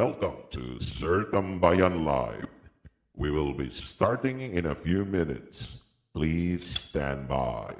welcome to CERTAMbayan Live. We will be starting in a few minutes. Please stand by.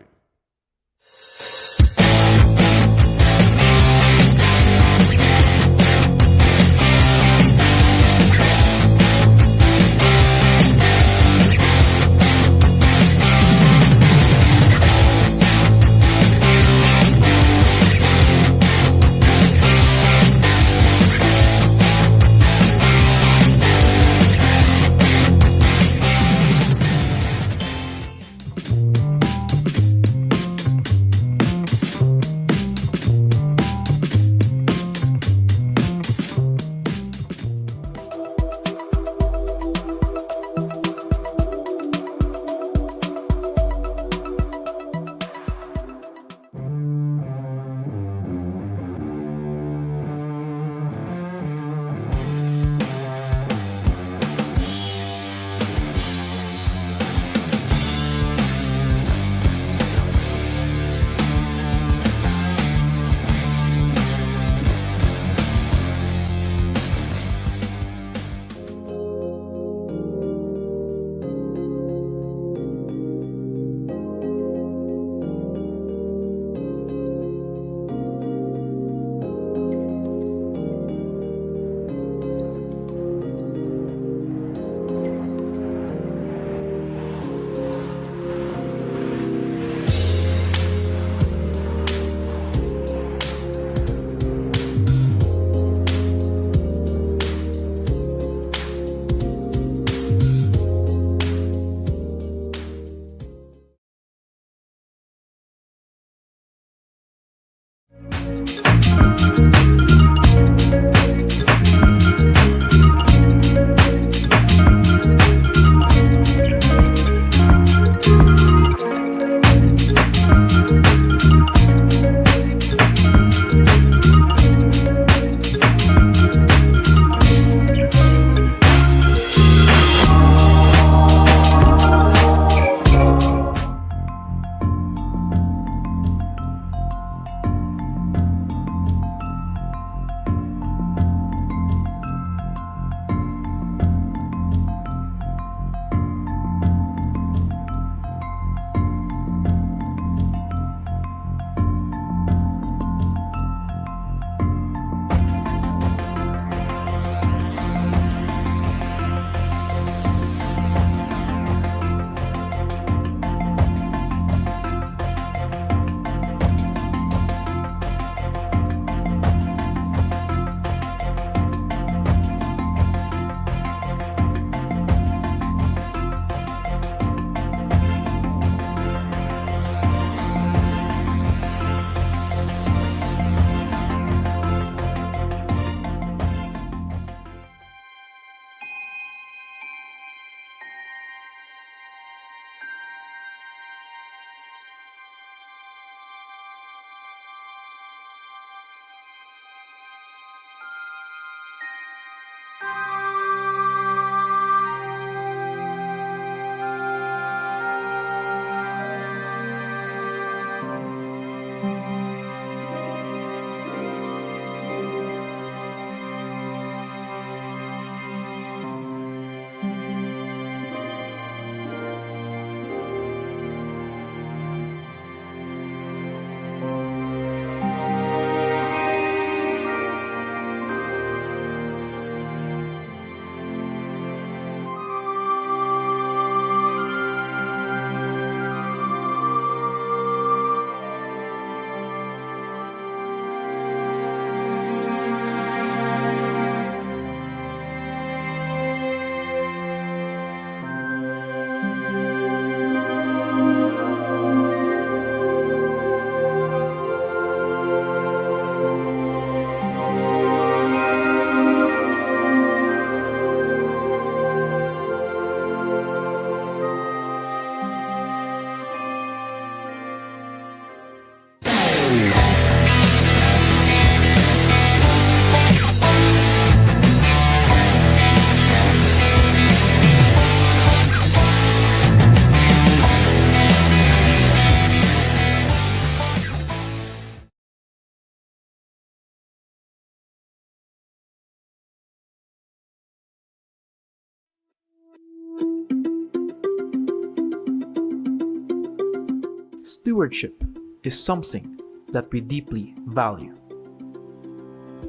Stewardship is something that we deeply value.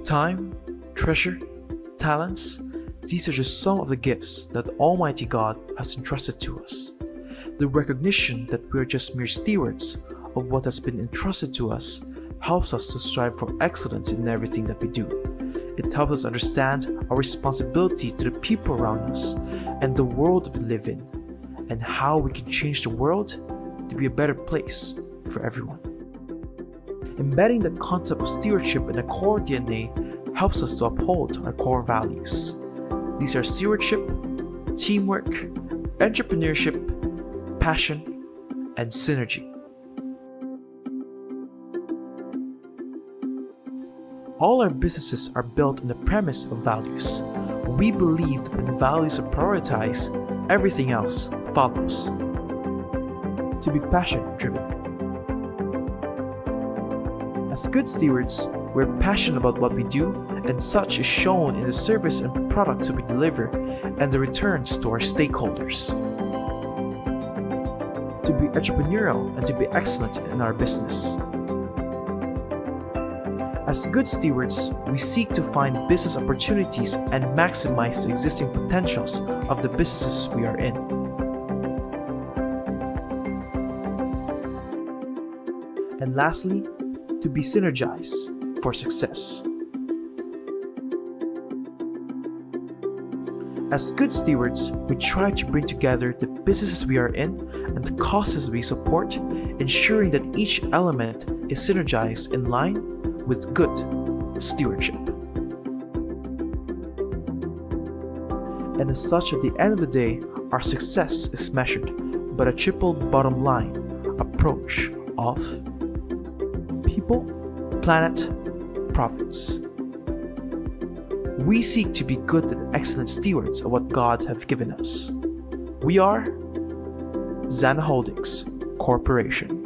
Time, treasure, talents, these are just some of the gifts that Almighty God has entrusted to us. The recognition that we are just mere stewards of what has been entrusted to us helps us to strive for excellence in everything that we do. It helps us understand our responsibility to the people around us and the world that we live in, and how we can change the world to be a better place for everyone. Embedding the concept of stewardship in a core DNA helps us to uphold our core values. These are stewardship, teamwork, entrepreneurship, passion, and synergy. All our businesses are built on the premise of values. We believe that when values are prioritized, everything else follows. To be passion-driven. As good stewards, we're passionate about what we do, and such is shown in the service and products that we deliver and the returns to our stakeholders. To be entrepreneurial and to be excellent in our business. As good stewards, we seek to find business opportunities and maximize the existing potentials of the businesses we are in. And lastly, to be synergized for success. As good stewards, we try to bring together the businesses we are in and the causes we support, ensuring that each element is synergized in line with good stewardship. And as such, at the end of the day, our success is measured by a triple bottom line approach of people, planet, profits. We seek to be good and excellent stewards of what God has given us. We are Zana Holdings Corporation.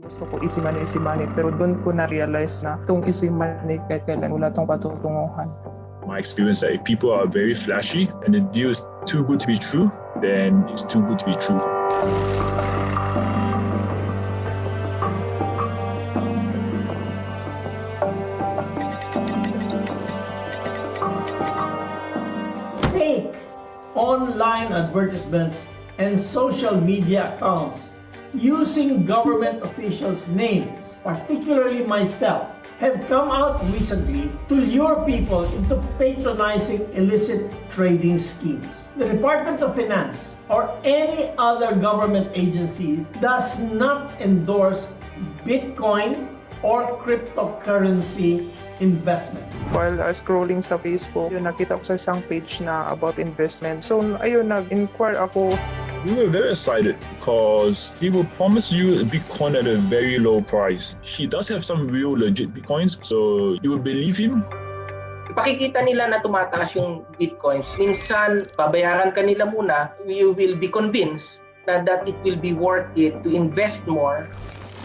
Gusto ko easy money, pero doon ko na-realize na itong easy money kahit kailan wala itong patutunguhan. My experience that if people are very flashy and the deal is too good to be true, then it's too good to be true. Fake online advertisements and social media accounts using government officials' names, particularly myself, have come out recently to lure people into patronizing illicit trading schemes. The Department of Finance or any other government agency does not endorse Bitcoin or cryptocurrency investments. While scrolling sa Facebook, yun, nakita ko sa isang page na about investment. So ayun, nag-inquire ako. We were very excited because he will promise you a Bitcoin at a very low price. He does have some real legit Bitcoins, so you will believe him. Pakikita nila na tumataas yung Bitcoins. Minsan, babayaran ka nila muna, you will be convinced that it will be worth it to invest more.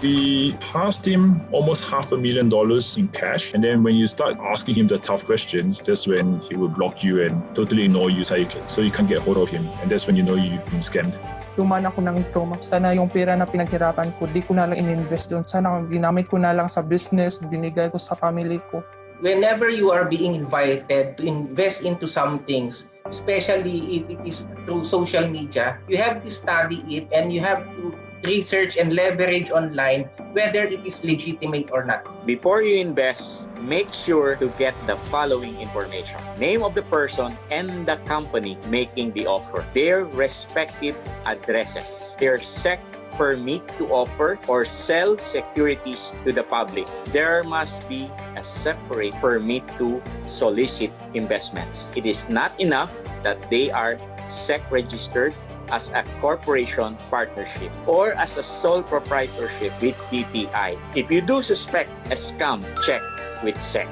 We passed him almost $500,000 in cash, and then when you start asking him the tough questions, that's when he will block you and totally ignore you so you can't get hold of him, and that's when you know you've been scammed. Tuman ako ng trauma. Sana yung pera na pinaghirapan ko, di ko na lang in-invest doon. Sana ginamit ko na lang sa business, binigay ko sa family ko. Whenever you are being invited to invest into some things, especially if it is through social media, you have to study it and you have to research and leverage online whether it is legitimate or not. Before you invest, make sure to get the following information: name of the person and the company making the offer, their respective addresses, their SEC permit to offer or sell securities to the public. There must be a separate permit to solicit investments. It is not enough that they are SEC registered as a corporation partnership or as a sole proprietorship with BPI. If you do suspect a scam, check with SEC.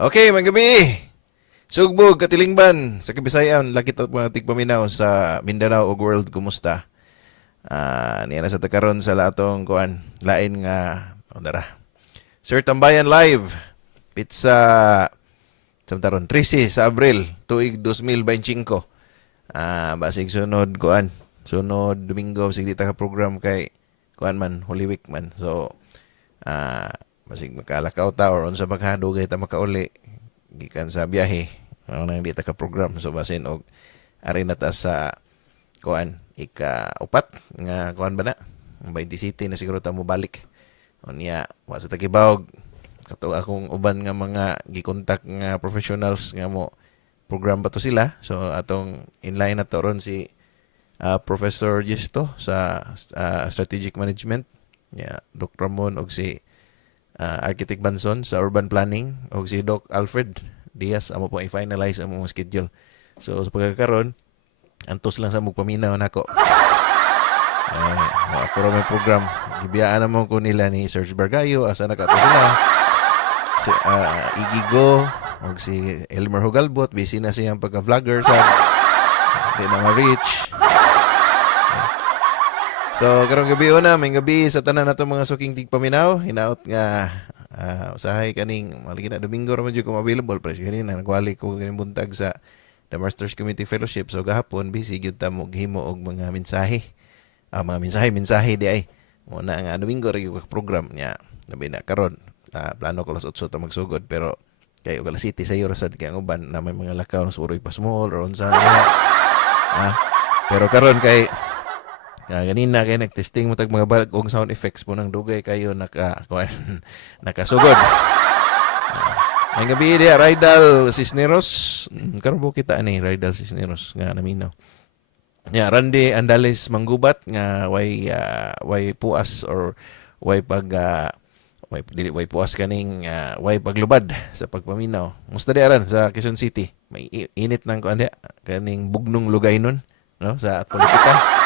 Okay, magabi. Sugbog, Katilingban, sa Kabisayan, lakit at mga tigpaminaw sa Mindanao ug world, kumusta? Niya na sa takaron sa latong kuan, lain nga, dara. CERTAMbayan live, pizza, samtaron, 13 sa Abril, tuig 2025. Basig sunod kuan, sunod Domingo, basig dita ka program kay kuan man, Holy Week man. So, basig makalakaw ta or unsa maghadugay ta makauli gikan sa biyahe nang di ta ka program, so basin og ari na ta sa kuan ika-upat nga kuan ba na 20 city na siguro ta mo balik unya wa sa tagibawg kato akong uban nga mga gikontak nga professionals nga mo program ba to sila, so atong inline na to ron si Professor Gisto sa strategic management, Doc Ramon og si Architect Banson sa urban planning o si Doc Alfred Diaz amo po i-finalize ang mga schedule. So sa pagkakaroon antos lang sa magpaminaw nako. Ako ra may program gibiyaan naman ko nila ni Serge Bargayo asa nakato sila si Igigo o si Elmer Hugalbot busy na siyang pagka-vlogger sa di na ma-reach. So, karong gabi una, may gabi sa tanan nato mga suking tigpaminaw. Hinaot nga usahay kaning malagi na Domingo ra man jud ko available press kanina nagwali ko kaning buntag sa the Masters Community Fellowship. So gahapon busy gyud ta mo himo og mga mensahe. Mga mensahe di ay. Mo na nga Domingo ra gyud program nya. Labi na karon plano ko alas 8 ta magsugod pero kay og alas 7 sa rasad kay ang uban na may mga lakaw na suroy pa small or unsa pero karon kay ganina kay nag-testing mo tag mga bagong sound effects mo nang dugay kayo nakasugod. Ang gabi dia Raidal Cisneros. Karon po kita ani Raidal Cisneros nga naminaw. Randy Andales Manggubat nga way puas or way puas kaning way paglubad sa pagpaminaw. Musta di aran sa Quezon City. May init nang kuan kaning bugnong lugay nun, no, sa politika.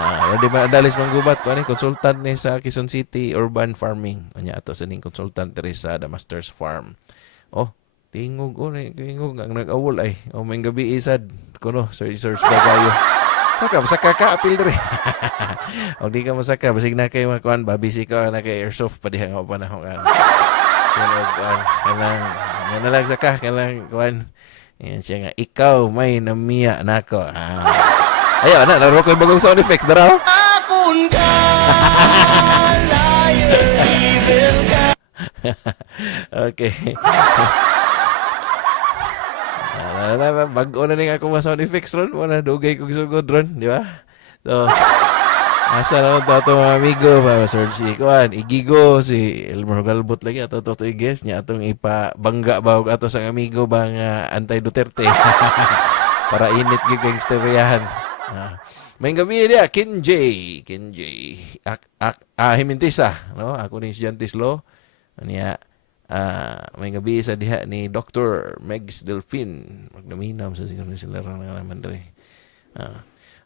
Randy Andales Manggubat ko ani consultant ni sa Quezon City Urban Farming. Anya ato sa ning consultant diri sa The Masters Farm. Tingog ang nag-awol ay. May gabi isad kuno search bagayo. Saka ka apil diri. O di ka masaka basig na kay makuan ba busy ka na kay airsoft pa diha nga panahon kan. Sino kuan kanang yan na lang saka kanang kuan. Yan siya nga ikaw may namiya nako. Ayo na laro ko bagong sound effects daraw. Akon ka liar evil ka. Okay. Bago na ning ako mga sound effects ron, wala dugay kog sugod ron, di ba? So asa na to mga amigo pa Sir si kuan Igigo si Elmer Galbot lagi ato to i-guess niya atong ipabangga ba og ato sang amigo bang anti Duterte. Para init gyud kay istoryahan. May gabi dia Ken J. Himintisa, no? Ako ni estudyante law. Niya may gabi sa diha ni Dr. Megs Delfin. Magnaminam sa siguro sila ra naman diri.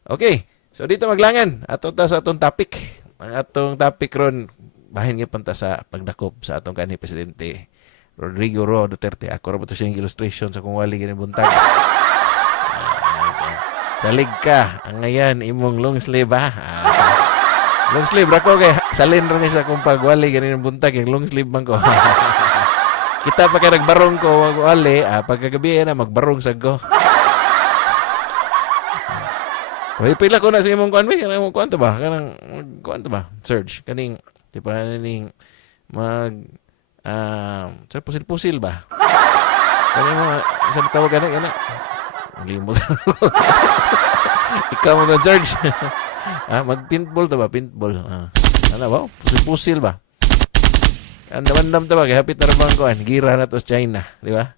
Okay. So dito maglangan ato ta sa atong topic. Ang atong topic ron bahin nga panta sa pagdakop sa atong kanhi presidente Rodrigo Duterte. Ako ra ba to siyang illustration sa kung wali gani buntag. Salig ka. Ang ngayon, imong long sleeve ha. Long sleeve ra ko kay salin ra ni sa kung pagwali ganin buntag yung long sleeve man ko. Kita pa kay nagbarong ko wali, pagkagabi na magbarong sad ko. Pila ko na sa imong kuan ba? Kanang kuan to ba? Kanang kuan to ba? Search kaning di pa ning sa pusil-pusil ba? Kanang mo sa tawag kana limot. Ikaw mo George. Mag-paintball to ba? Paintball. Ano ba? Pusil-pusil ba? Andam-andam to ba? Kaya hapit na rin ko. Gira na to sa China. Di ba?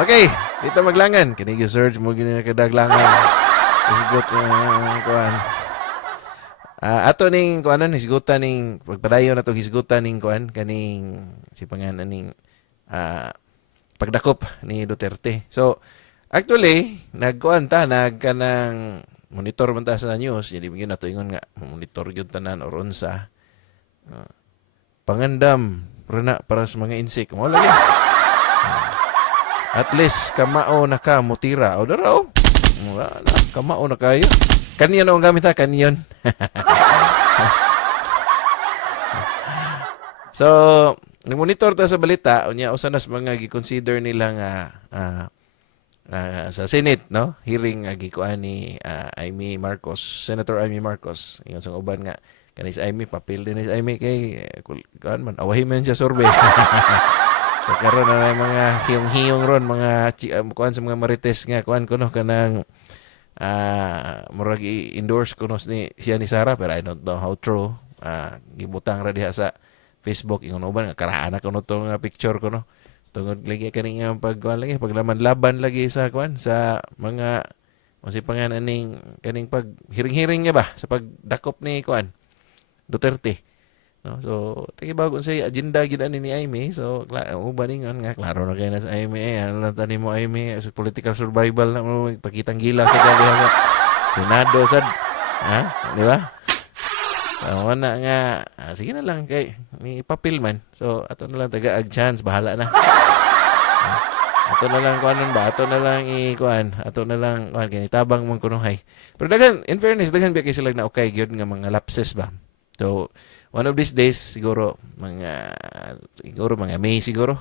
Okay. Dito maglangan. Kinig yung Serge mo gini na kadaglangan. Isgot na kuhan. Ato ning kuhanan, hisgutan ning pagpadayon na to hisgutan ning kuhan kaning si pangalan ning pagdakop ni Duterte. So, actually, nagkanang monitor man ta sa news, hindi bigyan nato ingon nga monitor gyud tanan or unsa. Pangandam rena para sa mga insect. Mo lagi. At least kamao na ka mutira. O dara o. Wala na, kamao na kayo. Kanyan ang gamit ha, kanyon. So, monitor ta sa balita, unya usa nas mga gi-consider nila nga sa Senate, no? Hearing gikuan ni Amy Marcos, Senator Amy Marcos. Ingon sa uban nga kanis Amy papel din ni Amy kay kuan man awahi man siya survey. So karon na mga hiyong-hiyong ron mga kuan sa mga marites nga kuan kuno kanang murag i-endorse kuno ni siya ni Sara pero I don't know how true. Gibutang ra diha sa Facebook ingon uban nga karaan na kuno to nga picture kuno. Tungod lagi kani nga paglaman-laban lagi sa kuan sa mga masipangan aning kaning pag hiring-hiring nga ba sa pagdakop ni kuan Duterte. No, so tagi bago sa agenda gid ani ni Amy. So uban ingon nga klaro na kay na sa Amy ano lang tani mo Amy sa political survival na mo pakitang gila sa gabi sa Senado sad. Ha? Di ba? Wala nga, sige na lang kay may papel man. So, ato na lang taga-ag chance, bahala na. Ato na lang kuanon ba? Ato na lang ikuan. Ato na lang kuan kay tabang man kunuhay. Pero dagan, in fairness, dagan ba kay sila na okay gyud nga mga lapses ba. So, one of these days siguro mga May siguro,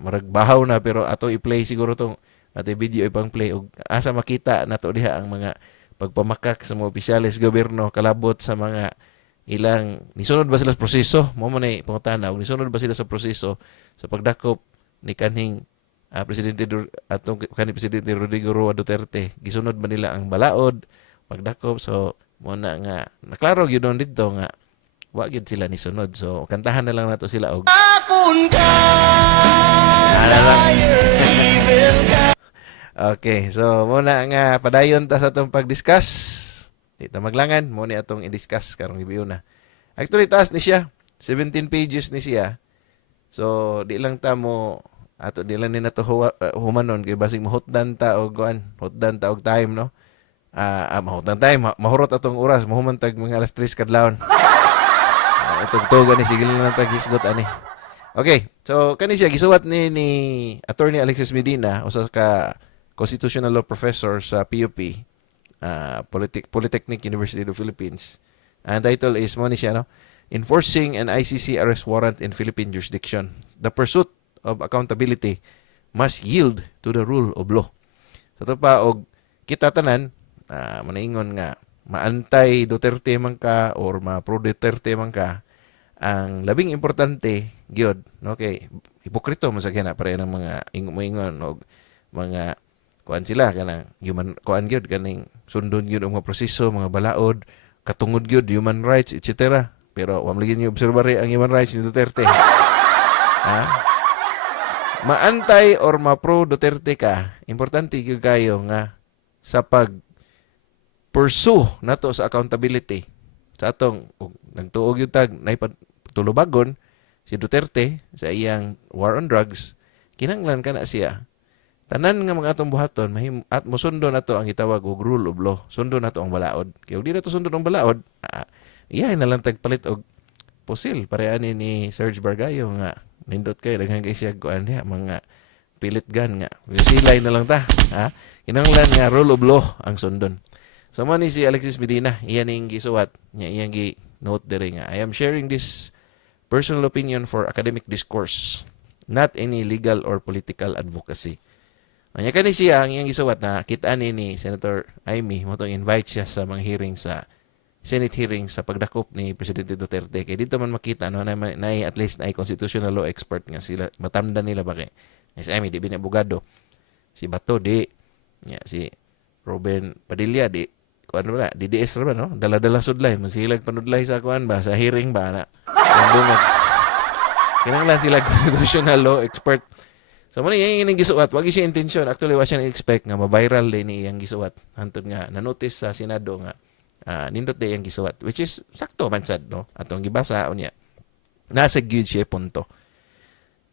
marag bahaw na pero ato i-play siguro tong ato video ipang play og asa makita nato diha ang mga pagpamakak sa mga opisyales gobyerno kalabot sa mga ilang nisunod ba sila sa proseso mo man ay pangutana og nisunod ba sila sa proseso sa pagdakop ni kanhing presidente atong kanhi presidente Rodrigo Duterte gisunod ba nila ang balaod pagdakop so mo na nga naklaro gyud on didto nga wa gyud sila nisunod so kantahan na lang nato sila og Okay, so muna nga padayon ta sa atong pag-discuss. Di ta maglangan mo ni atong i-discuss karong gibiyo na. Actually taas ni siya, 17 pages ni siya. So di lang ta mo ato di lang ni nato humanon kay basig mahutdan ta og kuan, hutdan ta og time no. Mahutdan time, mahurot atong oras, mahumantag mga alas 3 kadlawon. Tugtugan ni sigil na ta gisgot ani. Okay, so kani siya gisuwat ni Attorney Alexis Medina usa ka constitutional law professor sa PUP, Polytechnic University of the Philippines. And title is mo ni siya, no? Enforcing an ICC arrest warrant in Philippine jurisdiction. The pursuit of accountability must yield to the rule of law. So ito pa, og kita tanan, manaingon nga, maantay Duterte man ka or ma-pro Duterte man ka, ang labing importante, gyud, no? Kay hipokrito mo sa kina, pare ng mga ingon og mga kuan sila kanang human kuan gyud kaning sundon gyud ang mga proseso mga balaod katungod gyud human rights etc. Pero wa lagi niyo obserbare ang human rights ni Duterte. Maantay or ma-pro Duterte ka, importante gyud kayo nga sa pag pursue nato sa accountability sa atong nagtuog gyud tag naipatulubagon si Duterte sa iyang war on drugs kinahanglan kana siya tanan nga mga atong buhaton at mosundo nato ang gitawag og rule of law. Sundo nato ang balaod. Kay ug di nato sundo ang balaod, iyahay na lang tagpalit og pusil pareani ni Serge Bargayo nga nindot kay daghan kay siya kuan diha mga pilit gun nga. Silay na lang ta, ha? Kinahanglan nga rule of law ang sundon. So man ni si Alexis Medina, iyan ning gisuwat, nya iyang gi note diri nga I am sharing this personal opinion for academic discourse, not any legal or political advocacy. Anya kani siya ang iyang gisuwat na kita ni Senator Amy mo tong invite siya sa mga hearing sa Senate hearing sa pagdakop ni Presidente Duterte kay dito man makita no na at least na constitutional law expert nga sila matamdan nila ba kay si Amy di binabugado si Bato di ya, si Ruben Padilla di kuan ba di DS ra ba no dala-dala sudlay masilag panudlay sa kuan ba sa hearing ba na bunga kinahanglan sila constitutional law expert. So mo ni yung gisuwat, wag siya intensyon. Actually, wa siya na-expect nga ma-viral din iyang gisuwat. Hantod nga na-notice sa Senado nga nindot din iyang gisuwat, which is sakto man sad no. Atong gibasa unya. Nasa gyud siya punto.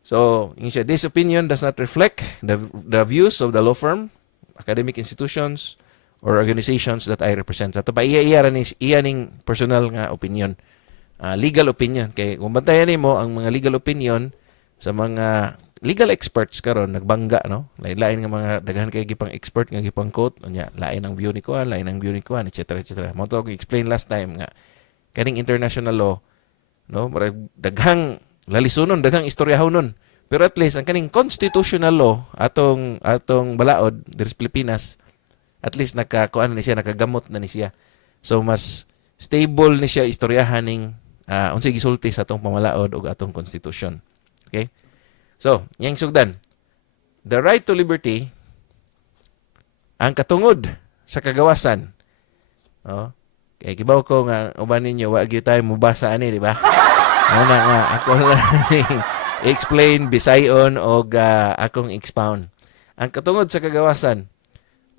So, yung siya, this opinion does not reflect the views of the law firm, academic institutions, or organizations that I represent. Ato pa iya ning personal nga opinion. legal opinion. Kay kung bantayan nimo ang mga legal opinion sa mga legal experts karon nagbangga no. Lain-lain nga mga daghan kay gipang expert nga gipang quote unya lain ang view ni kuan, lain ang view ni kuan, etc. etc. Mo to explain last time nga kaning international law no, daghang lalisunon, daghang istoryahon nun. Pero at least ang kaning constitutional law atong balaod diri sa Pilipinas, at least nakakuan ni siya, nakagamot na ni siya. So mas stable ni siya istoryahan ning unsay gisulti sa atong pamalaod ug atong constitution. Okay? So, yang sugdan, the right to liberty ang katungod sa kagawasan. Oh, kay kibaw ko nga uban ninyo wa gyud tayo mubasa ani, di ba? Ana nga ako lang explain bisayon o akong expound. Ang katungod sa kagawasan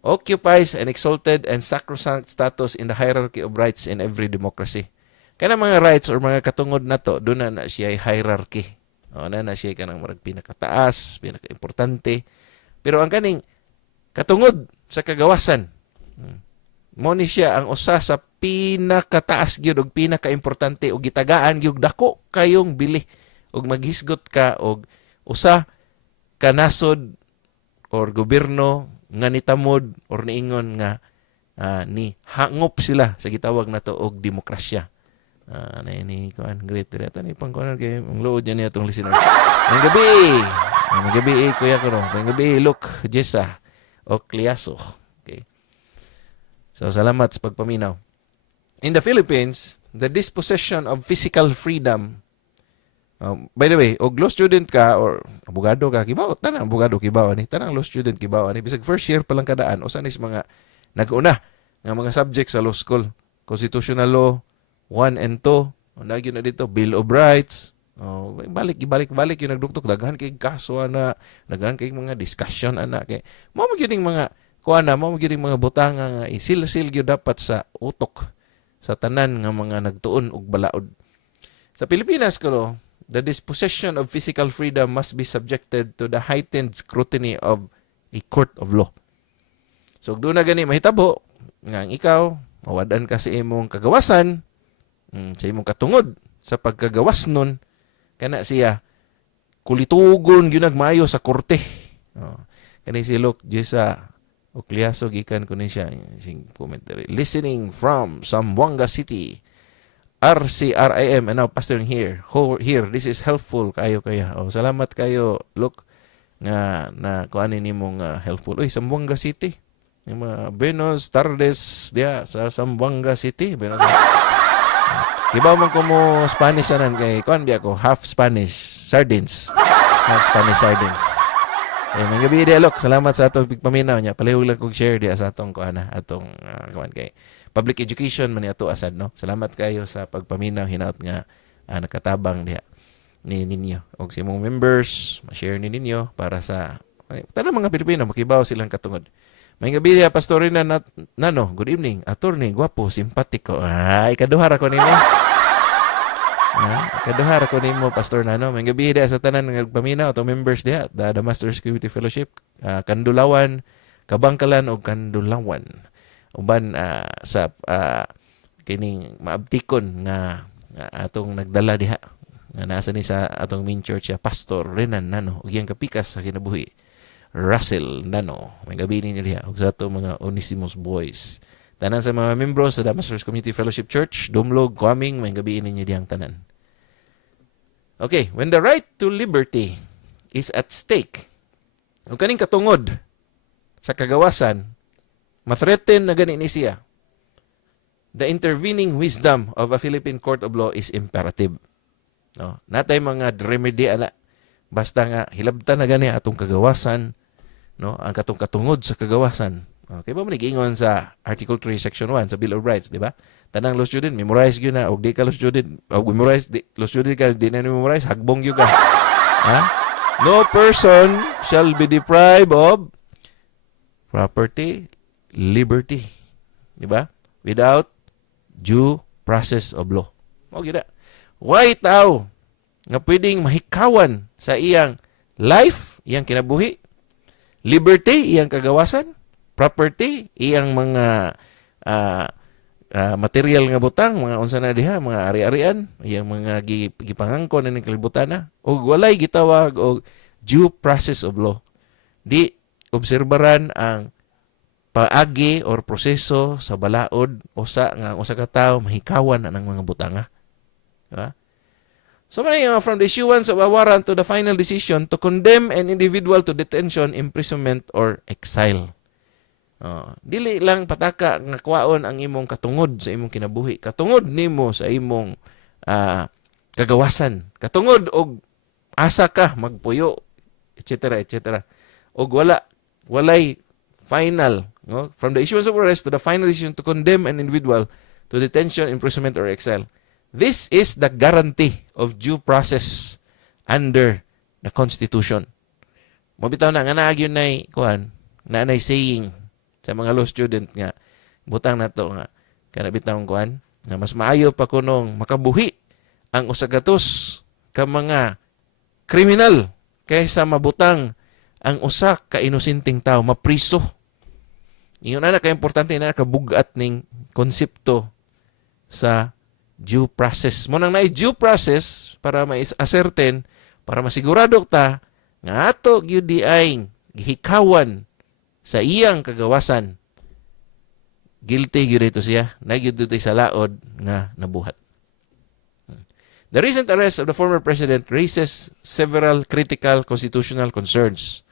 occupies an exalted and sacrosanct status in the hierarchy of rights in every democracy. Kana mga rights or mga katungod nato doon na siya hierarchy. O na siya kanang marag pinakataas, pinakaimportante. Pero ang kaning katungod sa kagawasan, mo ni siya ang usa sa pinakataas gyud ug pinakaimportante ug gitagaan gyud dako kayong bili ug maghisgot ka og usa ka nasod or gobyerno nga nitamod or niingon nga ni hangop sila sa gitawag nato og demokrasya. Ni kuan great dito ni pangkuan kay ang load niya atong listeners. Ngayong gabi kuya ko no. Ngayong gabi look Jessa o Kliaso. Okay. So salamat sa pagpaminaw. In the Philippines, the dispossession of physical freedom. By the way, og law student ka or abogado ka, kibaw, tanang abogado kibaw ni, tanang law student kibaw ni. Bisag first year pa lang kadaan, usa nis mga nag-una nga mga subjects sa law school. Constitutional law 1 and 2. Lagi na dito Bill of Rights. Balik yung nagduktok, daghan kay kaso ana, daghan kay mga discussion ana kay mo gyud mga kuana, mo gyud mga butanga nga isil-sil gyud dapat sa utok sa tanan nga mga nagtuon og balaod. Sa Pilipinas kuno, the dispossession of physical freedom must be subjected to the heightened scrutiny of a court of law. So doon na gani mahitabo nga ikaw mawadan ka sa imong kagawasan, sa imong katungod sa pagkagawas nun, kana siya kulitugon gyud nagmayo sa korte. Kani si Luke Jessa o Kliaso gikan ko ni siya sing commentary. Listening from Zamboanga City. RCRIM and now pastoring here. Here, this is helpful kayo kaya. Salamat kayo, Luke, nga na kuanin nimong helpful. Uy, Zamboanga City. Yung mga Buenos Tardes dia sa Zamboanga City. Kibaw man ko mo Spanish anan kay kuan biya ko half Spanish sardines. Half Spanish sardines. Mga gabi dia, Luke. Salamat sa atong pigpaminaw niya. Palihog lang kog share dia sa atong kuana, atong kuan kay public education man ato asad no. Salamat kayo sa pagpaminaw hinaut nga nakatabang diha ni ninyo og sa imong members, ma-share ni ninyo para sa tanang mga Pilipino makibaw silang katungod. May gabi dia Pastor Nano, good evening. Attorney, gwapo, simpatiko. Ikaduhara ko nimo. Ikaduhara ko nimo Pastor Nano. May gabi dia sa tanan nga nagpaminaw atong members diha, the Master's Community Fellowship, Kandulawan, Kabangkalan og Kandulawan. Uban sa kining maabtikon nga atong nagdala diha nga nasa ni sa atong main church Pastor Renan Nano ug iyang kapikas sa kinabuhi Russell Nano. May gabi ninyo diha ug sa atong mga Onesimus boys. Tanan sa mga membro sa Damascus Community Fellowship Church, Dumlog, Kwaming, may gabi ninyo diyang tanan. Okay, when the right to liberty is at stake, ug kaning katungod sa kagawasan, ma-threaten na gani ni siya, the intervening wisdom of a Philippine Court of Law is imperative. No? Natay mga remedy ana. Basta nga hilabtan na gani atong kagawasan, no? Ang katong katungod sa kagawasan. Okay ba mo nag-ingon sa Article 3 Section 1 sa Bill of Rights, di ba? Tanang law student memorize gyud na og di ka law student, og memorize law student ka di na memorize, hagbong gyud ka. Ha? No person shall be deprived of property, liberty. Di ba? Without due process of law. Mo gyud. Why tao nga pwedeng mahikawan sa iyang life, iyang kinabuhi, liberty, iyang kagawasan, property, iyang mga material nga butang, mga unsa na diha, mga ari-arian, yang mga gipangangkon ning kalibutan na, ug walay gitawag og due process of law. Di obserbaran ang paagi or proseso sa balaod usa ka tawo mahikawan anang mga butanga. Diba? So from the issuance of a warrant to the final decision to condemn an individual to detention, imprisonment, or exile. Dili lang pataka nga kwaon ang imong katungod sa imong kinabuhi. Katungod nimo sa imong kagawasan. Katungod og asa ka magpuyo, etc. etc. Og walay final, no? From the issuance of arrest to the final decision to condemn an individual to detention, imprisonment, or exile. This is the guarantee of due process under the Constitution. Mabitaw na nga naagyon nay kuan, nanay saying sa mga law student nga butang nato nga kana bitawng kuan nga mas maayo pa kunong makabuhi ang usa katus ka mga kriminal kaysa mabutang ang usa ka inosenteng tawo mapriso. Ingon na ka-importante na kabugat ning konsepto sa due process. Mo nang naay due process para ma-ascertain, para masigurado ta nga ato gyud di ay gihikawan sa iyang kagawasan. Guilty gyud ito siya, nagyud ito sa laod nga nabuhat. The recent arrest of the former president raises several critical constitutional concerns.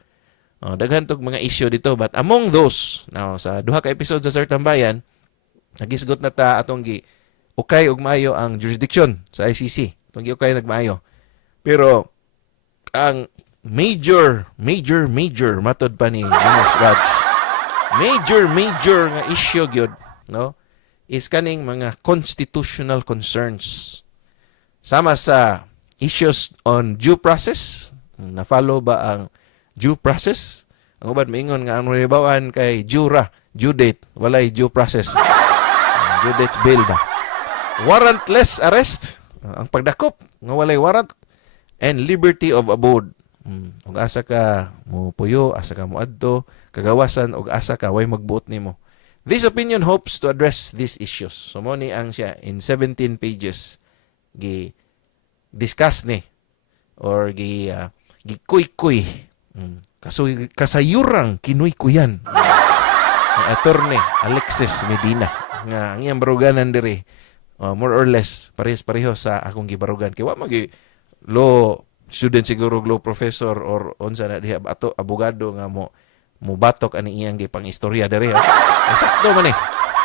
Daghan tog mga issue dito, but among those, now sa duha ka episode sa CERTAMbayan, nagisgot na ta atong ukay og maayo ang jurisdiction sa ICC. Atong ukay nagmaayo. Pero ang major matod pa ni Manus Raj. Major nga issue gyud, no? Is kaning mga constitutional concerns. Sama sa issues on due process, na-follow ba ang due process? Ang uban maingon nga ang ribawan kay due date, walay due process. Due date's bill ba? Warrantless arrest, ang pagdakop nga walay warrant, and liberty of abode. Og asa ka mo puyo, asa ka mo adto, kagawasan og asa ka way magbuot nimo. This opinion hopes to address these issues. So mo ni ang siya in 17 pages discuss ni or kuy kasayurang kinuy-kuyan ang attorney Alexis Medina nga ang iyang baruganan diri more or less parehas-pareho sa akong gibarugan kay wa magi law student siguro law professor or unsa na diha ato abogado nga mo batok ani iyang gipang istorya diri sakto man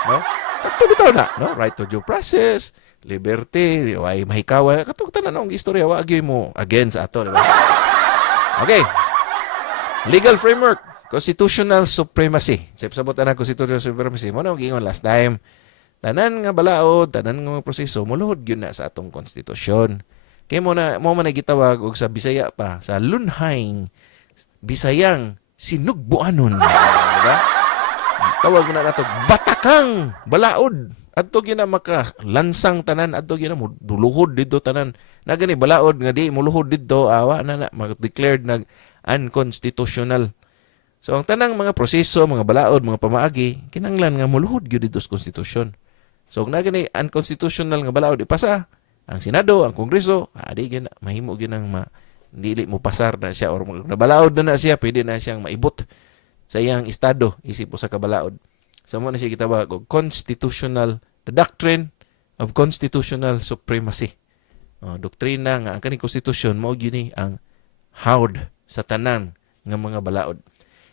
no sakto bitaw na no right to due process, liberty, way mahikawa katong tanan ang istorya wa gyud mo against ato di ba. Okay, legal framework, constitutional supremacy. Sabot na constitutional supremacy mo nang giingon last time, tanan nga balaod, tanan nga proseso muluhod gyud na sa atong konstitusyon. Kay mo man gitawag og sa Bisaya pa sa lunhaing Bisayang sinugbuanon, di ba? Tawag na nato batakang balaod. Adto gyud na makalansang tanan, adto gyud na duluhod didto tanan. Na gani balaod nga di muluhod didto awa na mag-declared nag unconstitutional. So ang tanang mga proseso, mga balaod, mga pamaagi kinahanglan nga muluhod gyud didto sa konstitusyon. So na gani unconstitutional nga balaod ipasa ang Senado, ang Kongreso, di gyud mahimo gyud nang dili mo pasar na siya or nabalaod na siya, pwede na siyang maibot sa iyang estado isip sa kabalaod. So mo na siya gitawag og constitutional, the doctrine of constitutional supremacy. Doktrina nga ang kaning konstitusyon mao gyud ni ang hawd sa tanan nga mga balaod.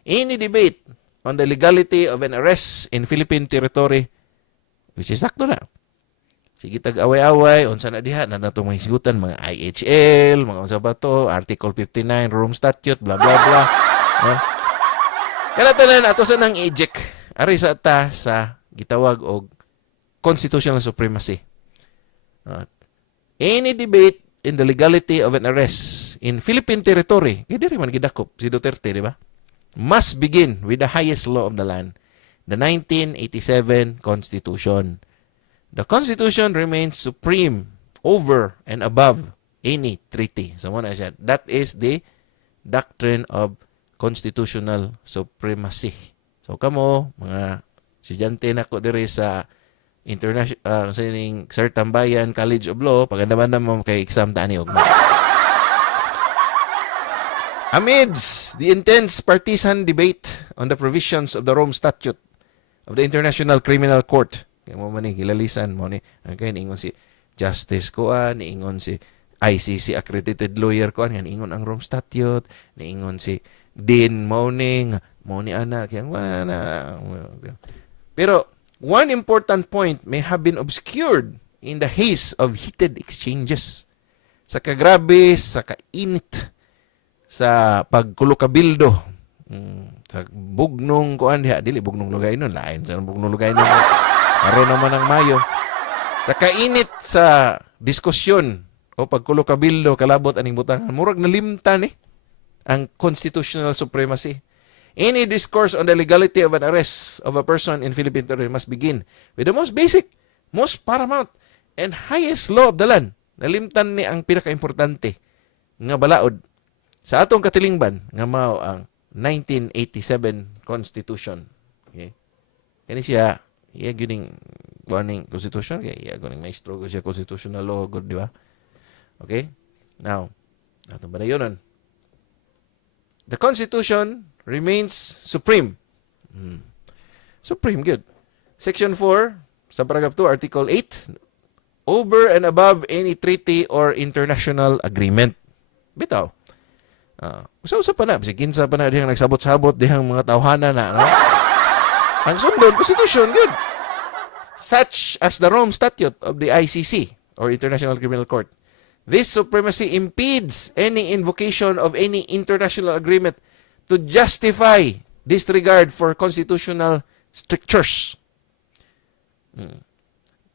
Any debate on the legality of an arrest in Philippine territory, which is sakto na. Sige tag-away-away, unsa na diha na natong mga hisgutan, mga IHL, mga unsa ba to, Article 59, Rome Statute, blah blah blah. No? Kana tanan ato sa nang eject ari sa ta sa gitawag og constitutional supremacy. Any debate in the legality of an arrest in Philippine territory, kay diri man gidakop si Duterte, di ba? Must begin with the highest law of the land, the 1987 Constitution. The Constitution remains supreme over and above any treaty. So mo na siya. That is the doctrine of constitutional supremacy. So kamo mga estudyante nako diri sa international sining CERTAMbayan College of Law paganaman mo kay exam tani og amidst the intense partisan debate on the provisions of the Rome Statute of the International Criminal Court, kaya mo man hilalisan mo ni kaya niingon si Justice Kuan, niingon si ICC accredited lawyer Kuan, nga niingon ang Rome Statute, niingon si Dean Moning, mo ni ana kaya wala na. Pero one important point may have been obscured in the haze of heated exchanges. Sa kagrabe, sa kainit, sa pagkulukabildo, sa bugnong kuan diha, dili bugnong lugay nun, lain sa bugnong lugay nun. Aron naman ang Mayo. Sa kainit sa diskusyon o pagkulukabildo, kalabot aning butangan, murag nalimtan ang constitutional supremacy. Any discourse on the legality of an arrest of a person in Philippine territory must begin with the most basic, most paramount, and highest law of the land. Nalimtan ni ang pinaka-importante nga balaod sa atong katilingban nga mao ang 1987 Constitution. Okay? Kani siya, iya gining warning Constitution, kaya iya gining maestro ko siya constitutional law, good, di ba? Okay? Now, atong banayonon. The Constitution remains supreme. Supreme, good. Section 4, sa paragraph 2, Article 8, over and above any treaty or international agreement. Bitaw. Usa-usa pa na. Kasi kinsa pa na dihang nagsabot-sabot dihang mga tawhana na. No? Ang sundon, Constitution, good. Such as the Rome Statute of the ICC or International Criminal Court. This supremacy impedes any invocation of any international agreement to justify disregard for constitutional strictures.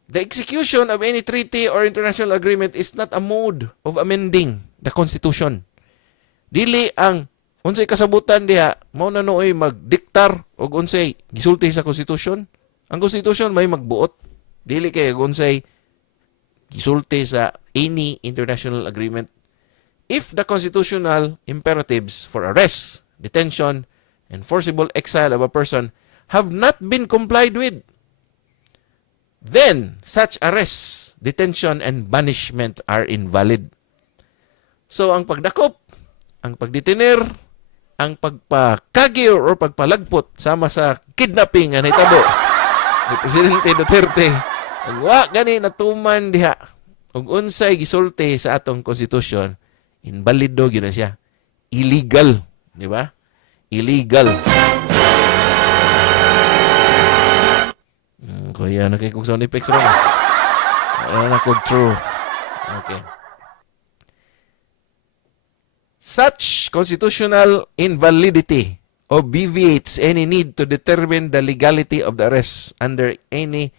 The execution of any treaty or international agreement is not a mode of amending the Constitution. Dili ang unsay kasabutan diha mao na nooy magdiktar og unsay gisulti sa Constitution. Ang Constitution may magbuot. Dili kay unsay gisulti sa any international agreement. If the constitutional imperatives for arrest, detention, and forcible exile of a person have not been complied with, then such arrest, detention, and banishment are invalid. So, ang pagdakop, ang pagdetiner, ang pagpakagyo o pagpalagpot sama sa kidnapping nga nahitabo ni Presidente Duterte, ug wa gani natuman diha ug unsay gisulti sa atong konstitusyon, invalido gyud na siya. Illegal, di ba? Illegal. Kuya, nakikog sound effects ron. Ano na kog true. Okay. Such constitutional invalidity obviates any need to determine the legality of the arrest under any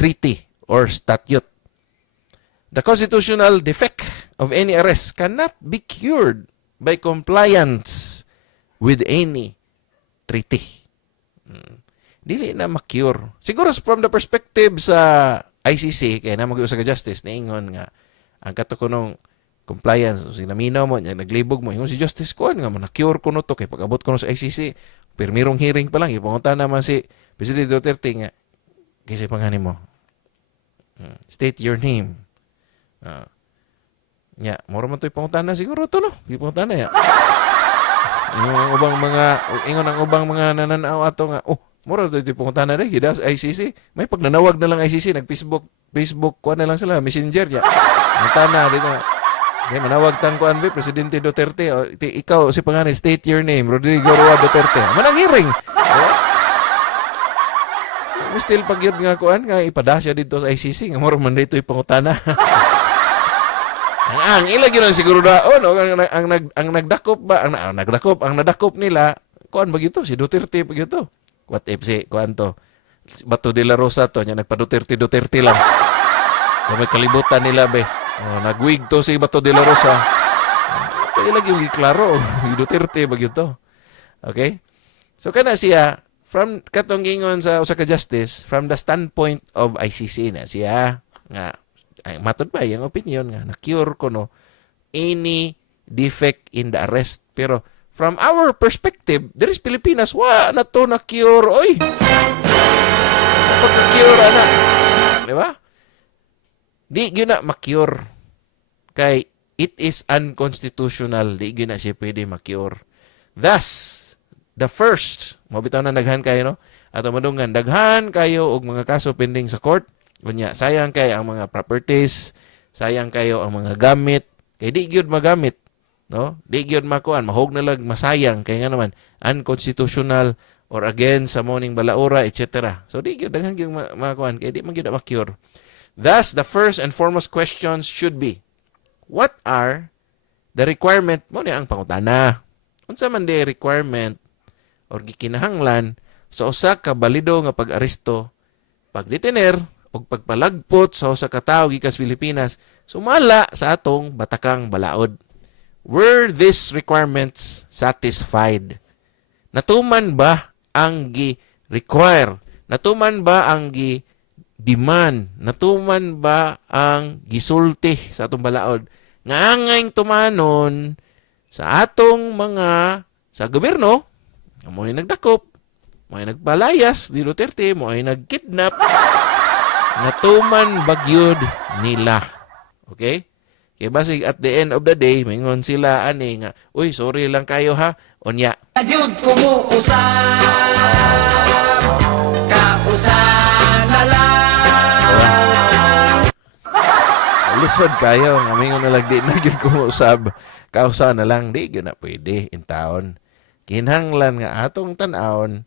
treaty or statute. The constitutional defect of any arrest cannot be cured by compliance with any treaty. Dili na ma-cure. Siguro from the perspective sa ICC, kaya na mag-iusa ka justice, naingon nga, ang katukunong compliance, sinaminaw mo, naglibog mo, yung si Justice Kuan nga, na-cure ko no to, kaya pag-abot ko no sa ICC, pirmirong hearing pa lang, ipangunta naman si President Duterte nga, kasi pangani mo, state your name. Moro man to ipangunta na, siguro to no, ipangunta na ya. Yung ubang mga, ingon ang ubang mga nananaw ato nga, moro to ipangunta na rin, gida sa ICC, may pagnanawag na lang ICC, nag-Facebook, kuan na lang sila, messenger ya. Punta na, dito na. Okay, manawag tang kuan ba Presidente Duterte, ikaw si pangalan, state your name, Rodrigo Duterte. Manang hearing. Still pagyud nga kuan nga ipadasya dito sa ICC nga moro man dito ipangutana. ang ilag yun siguro daon ang nagdakop ba ang nadakop nila kuan ba gito si Duterte pa gito. What if si kuan to Bato de la Rosa to nya nagpa Duterte lang. Kami kalibutan nila be. Nagwig to si Bato de la Rosa. Ito ilag yung klaro si Duterte ba gito. Okay? So kana siya from katong ingon sa usa ka justice from the standpoint of ICC na siya nga ay matod ba yung opinion nga na-cure ko no any defect in the arrest, pero from our perspective there is Pilipinas wa na to na-cure oy. pagka-cure ana. Di ba? Di gyud na ma-cure. Kay it is unconstitutional. Di gyud na siya pwede ma-cure. Thus, the first, mabitaw na daghan kayo, no? Ato madunggan, daghan kayo og mga kaso pending sa court. Kunya, sayang kay ang mga properties, sayang kayo ang mga gamit, kay di gyud magamit, no? Di gyud makuan, mahog na lang masayang kay nga naman unconstitutional or against sa morning balaura, etc. So di gyud daghan gyud makuan kay di man gyud ma-cure. Thus, the first and foremost questions should be, what are the requirement mo ni ang pangutana? Unsa man di requirement or gikinahanglan sa usa ka balido nga pag-aresto, pagdetener o pagpalagpot sa usa ka tawo gikas Pilipinas sumala sa atong batakang balaod. Were these requirements satisfied? Natuman ba ang gi-require? Natuman ba ang gi-demand? Natuman ba ang gisulti sa atong balaod? Nga angay tumanon sa atong mga sa gobyerno, mo ay nagdakop, mo ay nagpalayas di Duterte, mo ay nagkidnap, natuman bagyod nila. Okay? Kaya basig at the end of the day, mingon sila ani nga, uy, sorry lang kayo ha, onya. Nagyud kumuusap, kausan na lang. Lisod kayo, nga mingon na lang di na gyud kumusab, kausa na lang, di gyud na pwede in town. Kinahanglan nga atong tan-awon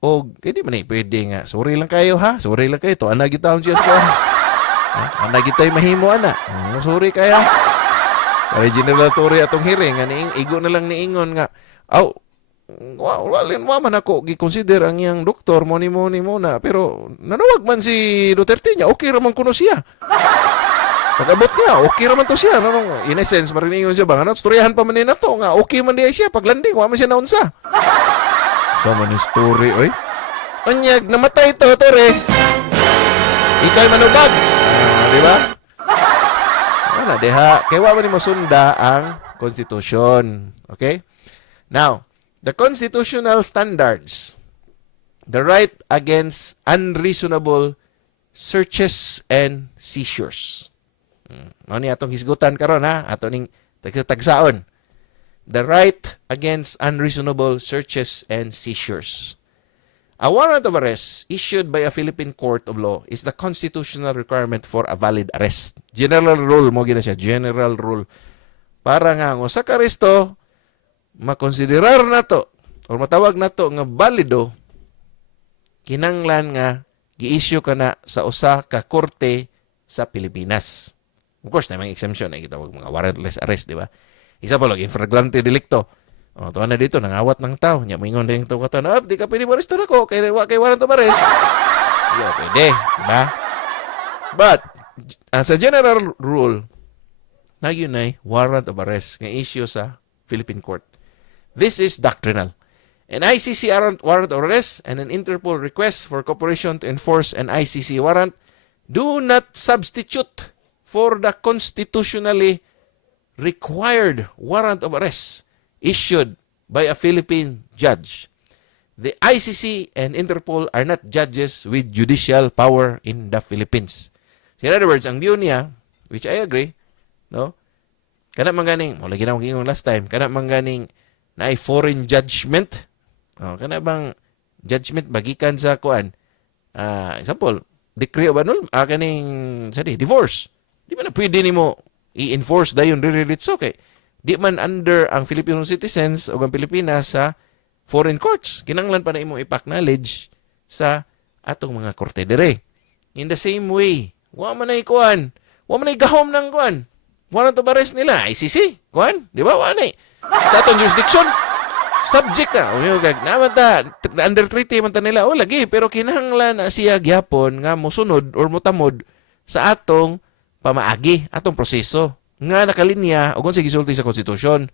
o kaya di man pwede nga, sorry lang kayo ha, sorry lang kayo, to ana gyud taon siya sa ana gyud tay mahimo ana. Sorry kaya. Kaya General Torre atong hearing nga igo na lang niingon nga, aw, wala man ako gi-consider ang iyang doktor mo na, pero nanawag man si Duterte niya, okay ra man kuno siya. Pag-abot niya, okay raman to siya. In essence, mariningon siya ba? Storyahan pa man na to nga, okay man diya siya. Paglanding, wala man siya naunsa. Sa man yung story, oy. Anyag, namatay to, Tore. Ikay manubag. Di ba? Wala, deha. Kaya wala ni masunda ang Constitution. Okay? Now, the constitutional standards, the right against unreasonable searches and seizures. Ano ni atong hisgutan karon ha, ato ning tagsaon. The right against unreasonable searches and seizures. A warrant of arrest issued by a Philippine court of law is the constitutional requirement for a valid arrest. General rule mo gina siya, general rule. Para nga ang usa ka aresto makonsiderar nato or matawag nato nga valido, kinanglan nga gi-issue ka na sa usa ka korte sa Pilipinas. Of course, na may exemption ay gitawag mga warrantless arrest, di ba? Isa pa lang, infragrante delicto. O, tuwa na dito, nangawat ng tao. Nya, mingon rin ito ka tao, di ka pwede ma-arresto na ko, kay warrant of arrest. Di ka pwede, di ba? But, as a general rule, nagyun ay warrant of arrest nga issue sa Philippine court. This is doctrinal. An ICC warrant of arrest and an Interpol request for cooperation to enforce an ICC warrant do not substitute for the constitutionally required warrant of arrest issued by a Philippine judge. The ICC and Interpol are not judges with judicial power in the Philippines. In other words, ang view niya, which I agree, no? Kana mangganing, wala ginawang ingong last time, kana mangganing na ay foreign judgment. Kana bang judgment bagikan sa kuan? Example, decree of annul, kaning divorce. Di man na pwede nimo i-enforce dayon rilitso kay di man under ang Filipino citizens o ang Pilipinas sa foreign courts. Kinanglan pa na imong i-acknowledge sa atong mga korte dire. In the same way, wa man ay kuan, wa man ay gahom ng kuan. Warrant of arrest nila, ICC, kuan, di ba? Wa na sa atong jurisdiction. Subject na. Naman ta, under treaty man ta nila, lagi, pero kinahanglan na siya gyapon nga mosunod or motamod sa atong pamaagi, atong proseso nga nakalinya o kung sige gisulti sa Constitution.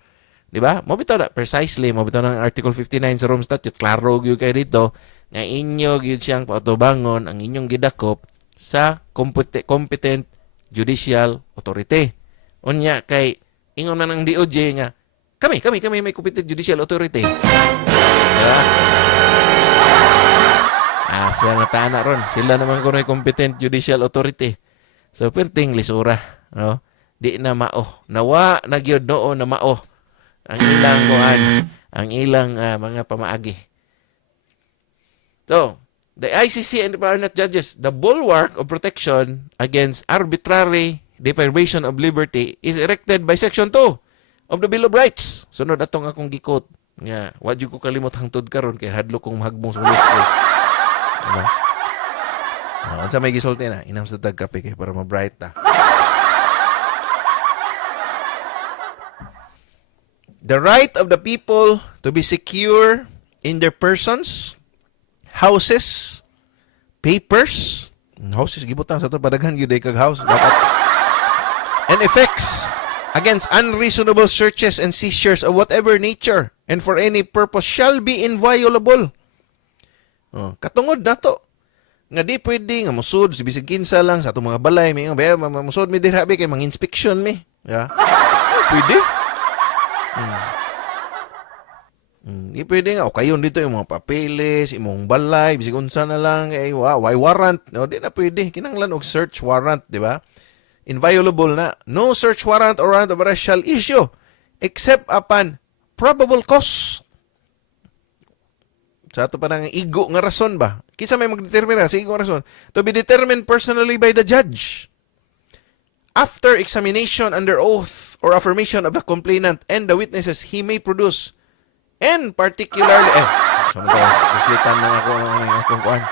Di ba? Mabitaw na, precisely, mabitaw ng Article 59 sa Rome Statute, klaro gyud kay dito, nga inyo gyud siyang pautubangon ang inyong gidakop sa competent judicial authority. Unya kay ingon na ng DOJ nga, kami may competent judicial authority. Diba? sa natana ron. Sila naman kuno'y competent judicial authority. So, perting lisura, no? Di na mao. Nawa na gyud noo na mao ang ilang kuan, ang ilang mga pamaagi. So, the ICC and the Parliament judges, the bulwark of protection against arbitrary deprivation of liberty is erected by Section 2 of the Bill of Rights. Sunod atong akong gikot nga, wa jud ko kalimot hangtod karon kay hadlo kong mahagbong sa ulos ko. Ano? Unsa may gisulti na, inam sa tagkape kay para ma-bright ta. The right of the people to be secure in their persons, houses, papers, houses gibutang sa to padaghan gyud kag house dapat, and effects against unreasonable searches and seizures of whatever nature and for any purpose shall be inviolable. Katungod nato nga di pwede nga musud si bisig kinsa lang sa atong mga balay may nga musud mi dira kay mang inspection mi. Ya. Pwede. Di pwede nga, o kayon dito yung mga papeles, imong balay, bisig unsa na lang, why warrant? No, di na pwede. Kinanglan og search warrant, di ba? Inviolable na. No search warrant or warrant of arrest shall issue except upon probable cause. Sa ato pa nang igo nga rason ba? Kisa may magdetermina sa igo nga rason. To be determined personally by the judge. After examination under oath or affirmation of the complainant and the witnesses he may produce, and particularly, islitan na ako ng akong kuan.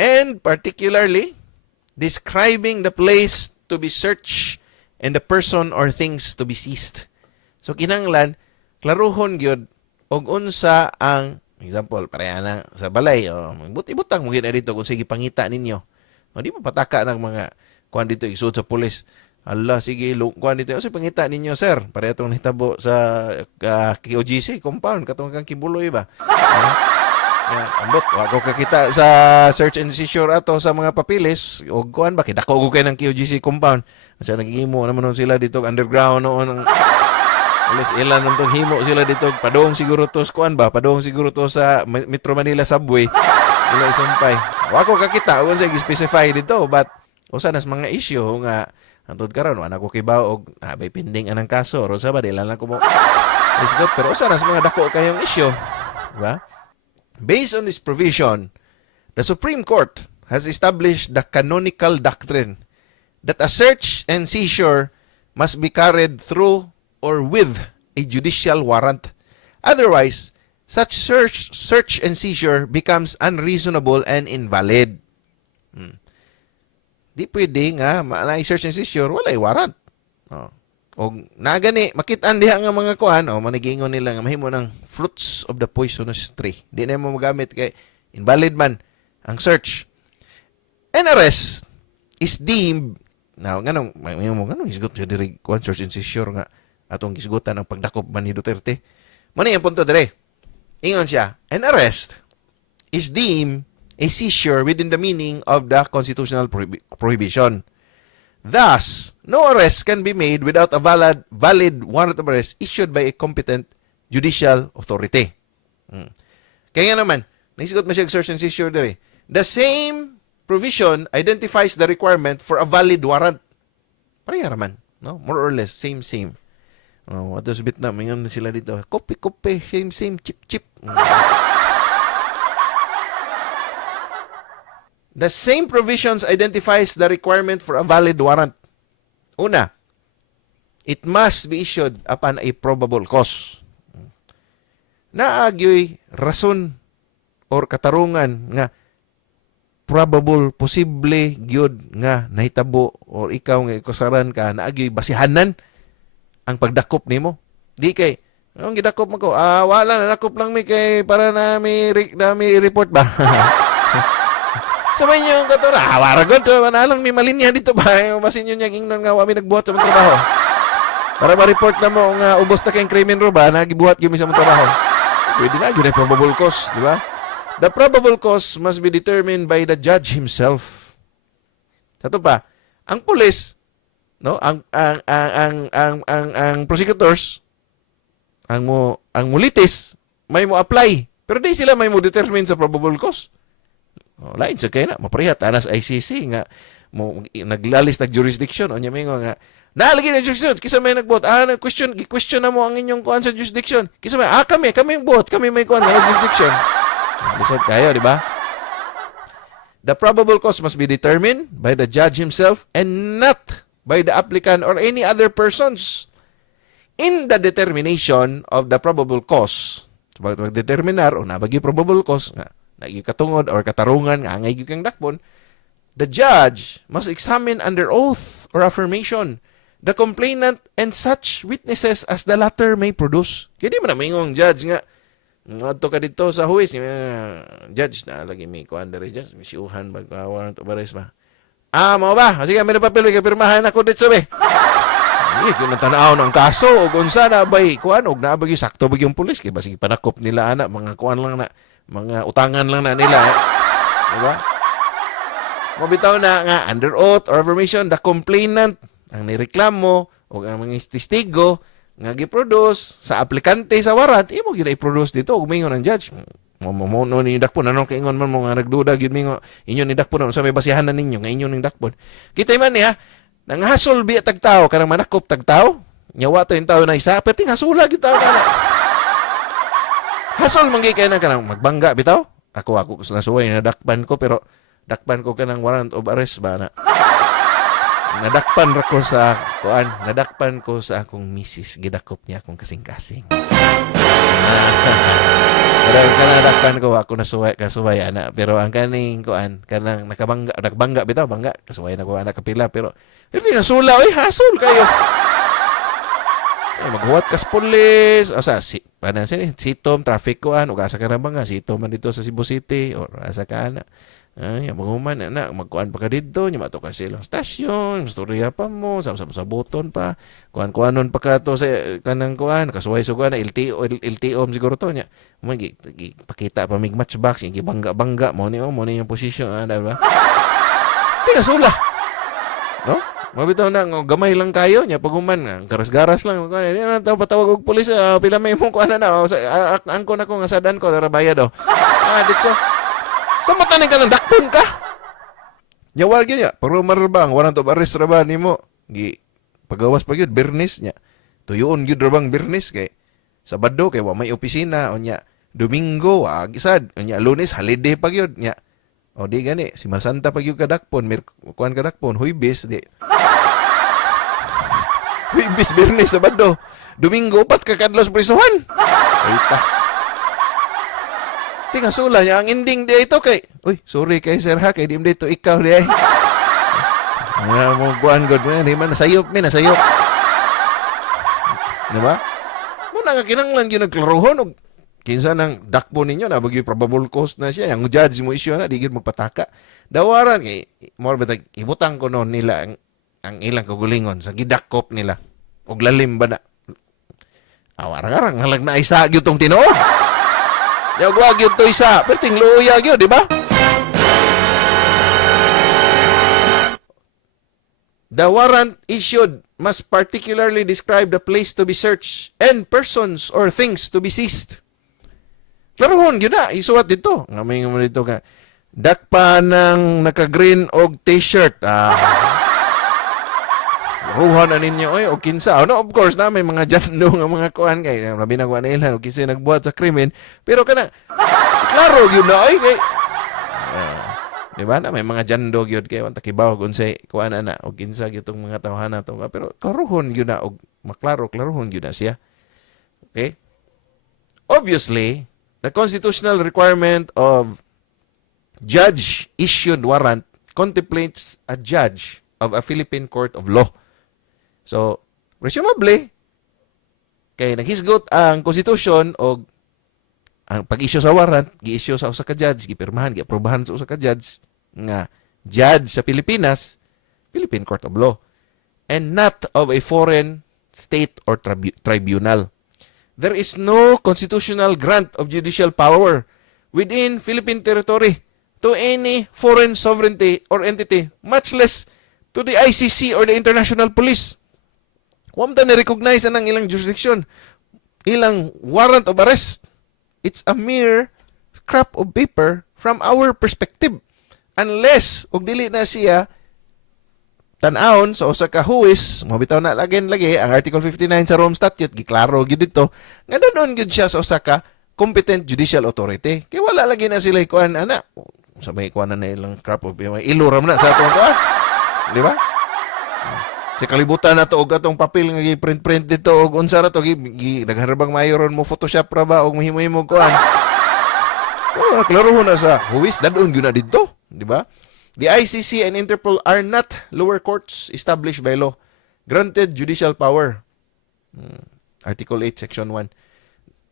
And particularly, describing the place to be searched and the person or things to be seized. So, kinanglan, klaruhon gyud og unsa ang, example, pareha na sa balay, buti-butang mo gina dito kung sige pangita ninyo. Di mo pataka ng mga kuan dito isud sa pulis. Allah, sige, kuan dito. Kasi pangita ninyo, sir. Pareha itong nitabo sa KOGC compound. Katong kang kibuloy ba? Ambot, wag ko kakita sa search and seizure ato sa mga papilis. O kuan ba? Kidako ko kayo ng KOGC compound. Kasi nagihimo naman sila dito underground noon. Alis ilan nung himo sila dito. Padong siguro to kuan ba? Padong siguro to sa Metro Manila subway. Ila isumpay. Wag ko kakita kung sa specify dito, but usa nas mga issue nga antod karon wala ko kibaw og bay pending anang kaso ro sa ba dila lang ko mo. Pero usa nas mga dako kayong issue, di ba? Based on this provision, the Supreme Court has established the canonical doctrine that a search and seizure must be carried through or with a judicial warrant. Otherwise, such search and seizure becomes unreasonable and invalid. Di pwede nga na search and seizure walay warrant. O nagani makit-an diha nga mga kuan manigingon nila nga mahimo ng fruits of the poisonous tree. Di na mo magamit kay invalid man ang search. An arrest is deemed now nganong isgot siya diri kuan search and seizure nga atong gisgutan ang pagdakop man ni Duterte. Mani ang punto dire. Ingon siya, an arrest is deemed a seizure within the meaning of the constitutional prohibition. Thus, no arrest can be made without a valid warrant of arrest issued by a competent judicial authority. Kaya nga naman, naisigot mo siya search and seizure dire. The same provision identifies the requirement for a valid warrant. Pareha raman, no? More or less, same. What does Vietnam? Ngayon sila dito. Kopi, same, chip. The same provisions identifies the requirement for a valid warrant. Una, it must be issued upon a probable cause. Naagyoy rason or katarungan nga probable, posible, gyud nga nahitabo or ikaw nga ikusaran ka naagyoy basihanan ang pagdakop nimo. Di kay ang gidakop mo ko, wala na nakop lang mi kay para na mi report ba. Sabay niyo ang katora, waragod to, manalang may malinya dito ba? Basin nyo niyang ingnon nga wami nagbuhat sa mga trabaho. Para ma-report na mo nga ubos na kayong krimen ro ba, nagibuhat kami sa mga trabaho. Pwede na, yun ay probable cause, di ba? The probable cause must be determined by the judge himself. Sato pa, ang pulis, no, ang prosecutors, ang mulitis, may mo apply Pero di sila may mo determine sa probable cause. Lain sa kaya na, maprihat, anas ICC nga, naglalis nag jurisdiction o niya mingo nga nalagi na jurisdiction kisa may nagbot question na mo ang inyong kuan sa jurisdiction kisa may kami bot kami may kuan na jurisdiction lisod kayo di ba. The probable cause must be determined by the judge himself and not by the applicant or any other persons. In the determination of the probable cause, pag-determinar o nabagi probable cause nga katungod or katarungan nga ngay kang dakpon, the judge must examine under oath or affirmation the complainant and such witnesses as the latter may produce. Kaya di man na mayroong judge nga, ato ka dito sa huwis, judge na lagi may kuhan dari judge, may siyuhan, warrant of arrest ba? Mo ba? Sige, may napapil, kapirmahan ako dito sabi. Hindi, kung natanaw ng kaso, o kung sana ba'y kuhan, o naabag yung sakto bag yung pulis, kaya basig panakop nila anak, mga kuhan lang na, mga utangan lang na nila. Diba? Mabitaw na nga, under oath or affirmation, the complainant, ang nireklamo, o ang mga testigo, nga giproduce sa aplikante sa warrant, imo gina i-produce dito, gumingon ng judge. Mamuno ninyo dakpon, anong kaingon man mo nga nagduda, mingo, inyo ni dakpon, sa may basihan na ninyo, nga inyo ni dakpon. Kita man niya, nang hasol biya tagtao, kanang manakop tagtao, nyawa to yung tao na isa, pero ting hasula kita ka na. Hasol manggay kayo na kanang magbangga, bitaw? Ako nasuway, nadakpan ko, pero dakpan ko ka ng warrant of arrest ba na? Nadakpan ko sa kuan, nadakpan ko sa akong misis, gidakop niya akong kasing-kasing. Pero nadakpan ko ako kasuway ana, pero ang kaning kuan kanang nakabangga bitaw bangga kasuway na ko ana kapila pero hindi nga sula hasol kayo. Maghuwat kas pulis o sa sitom traffic kuan ug asa ka na ba nga sitom man dito sa Cebu City or asa ka ana. Maguman na magkuan pa ka dito nya mato ka silang stasyon istorya pa mo sa buton pa kuan-kuanon pa ka to sa kanang kuan kasuway so kuan LTO siguro to nya pakita pa mig matchbox yung bangga mo ni yung position ba tiga sula no mabitaw na gamay lang kayo nya paguman nga garas-garas lang kuan na taw patawag og pulis pila may mo kuan na angkon ako nga sadan ko tara bayad do dikso. Sa matanin ka ng dakpon ka. Nyawag yun niya. Parumar bang, warrant of arrest ra ba ni mo. Pagawas pa yun, birnis niya. Tuyoon yun ra bang birnis kay Sabado kay wa may opisina. O niya, Domingo, agisad. O niya, Lunes, holiday pa yun niya. O di gani, si Masanta pa yun kadakpon. Kuan kadakpon, Huibis, di. Huibis, birnis, Sabado. Domingo, pat kakadlos prisuhan. Ay pa. Tinga sula niya, ang ending di ito kay, uy, sorry kay sir ha, kay di mo dito ikaw di ay. Nga mo, buwan god mo yan, di man, nasayop. Diba? Muna nga kinanglan yun nagklaruhon, o kinsa ng dakpo ninyo, nabag yung probable cause na siya, yung judge mo isyo na, di gid magpataka. Dawaran, kay, more betag, ibutang ko noon nila, ang ilang kagulingon, sa gidakop nila, o lalim ba na. Awarang-arang, halag na isa, gyutong tinood. Yagwag yun to isa. Perting luyag yun, di ba? The warrant issued must particularly describe the place to be searched and persons or things to be seized. Klarohon, yun na. Isuwat dito. Ngamay mo dito ka. Dakpa ng naka-green og t-shirt. Ruhan na ninyo o kinsa. No, of course na may mga jando nga mga kuan kay labi na kuan nila o kinsa nagbuhat sa krimen pero kana klaro gyud na kay di ba na may mga jando gyud kay wanta kibaw unsay kuan ana o kinsa gitong mga tawhana to pero klarohon gyud na og klarohon gyud na siya. Okay? Obviously, the constitutional requirement of judge issued warrant contemplates a judge of a Philippine court of law. So, presumably, kay naghisgot ang konstitusyon o ang pag-issue sa warrant, gi-issue sa usa ka judge, gipirmahan, gi-aprobahan sa usa ka judge nga judge sa Pilipinas, Philippine Court of Law, and not of a foreign state or tribunal. There is no constitutional grant of judicial power within Philippine territory to any foreign sovereignty or entity, much less to the ICC or the International Police. Huwag na recognize ang ilang jurisdiction, ilang warrant of arrest. it's a mere scrap of paper from our perspective. Unless, og dili na siya tan-aon sa usa ka huwis, mabitaw na lagi ang Article 59 sa Rome Statute, giklaro gyud dito, nga danon gyud siya sa usa ka competent judicial authority. Kaya wala lagi na sila kuan ana. Sabay kuan na ilang crap of iluram na sa atong kuan. Di ba? Sa kalibutan na to og atong papel nga gi-print dito og unsa ra to nagharbang mayoron mo Photoshop ra ba og mahimo-himo kuan. Oh, klaro na sa huwis dadon gyud na dito, di ba? The ICC and Interpol are not lower courts established by law. Granted judicial power. Article 8, Section 1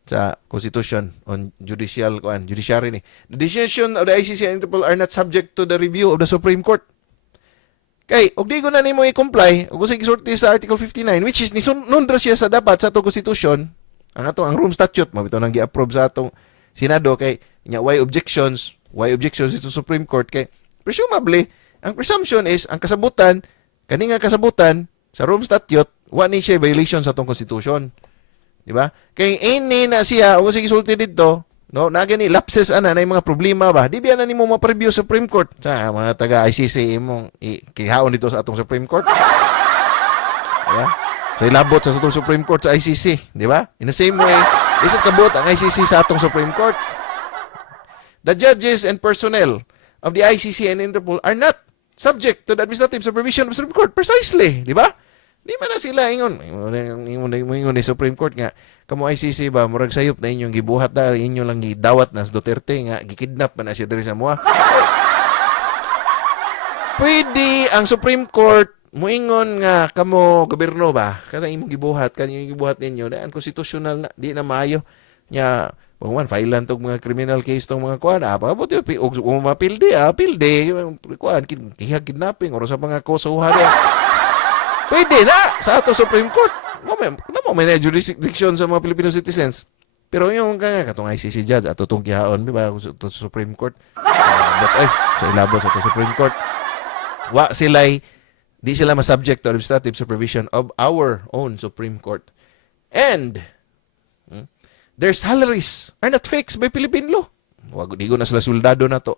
sa Constitution on judiciary ni. The decision of the ICC and Interpol are not subject to the review of the Supreme Court. Kay, og di ko na nimo i-comply, og gusto gisulti sa Article 59, which is nisunod siya sa dapat sa atong Constitution, ang Rome Statute, mabito nang gi-approve sa atong Senado, kay, why objections ito Supreme Court, kay, presumably, ang presumption is, ang kasabutan, kaninga kasabutan, sa Rome Statute, wa ni siya violation sa atong Constitution. Di ba? Kay, ini na siya, og gusto gisulti dito, no, nagani lapses ana na mga problema ba? Di biya na nimo ma-preview Supreme Court sa mga taga ICC imong ikihaon dito sa atong Supreme Court. Diba? So ilabot sa atong Supreme Court sa ICC, di ba? In the same way, isip kabot ang ICC sa atong Supreme Court. The judges and personnel of the ICC and Interpol are not subject to the administrative supervision of the Supreme Court precisely, di ba? Di man na sila ingon ni Supreme Court nga kamo ICC ba murag sayop na inyong gibuhat na inyo lang gidawat na sa Duterte nga gikidnap man na siya diri sa moa. Pwede ang Supreme Court moingon nga kamo gobyerno ba kada imong gibuhat ninyo na ang constitutional na di na maayo nya pagman failan tog mga criminal case tong mga kuan apa buti og mapilde kuan kidnapping or sa mga kosuhan. Pwede na sa ato Supreme Court. May jurisdiction sa mga Filipino citizens. Pero yung katong ICC judge ato tong gihaon ba sa Supreme Court. Sa ilabot sa Supreme Court. Di sila ma-subject to administrative supervision of our own Supreme Court. And their salaries are not fixed by Philippine law. Di ko na sila soldado na to.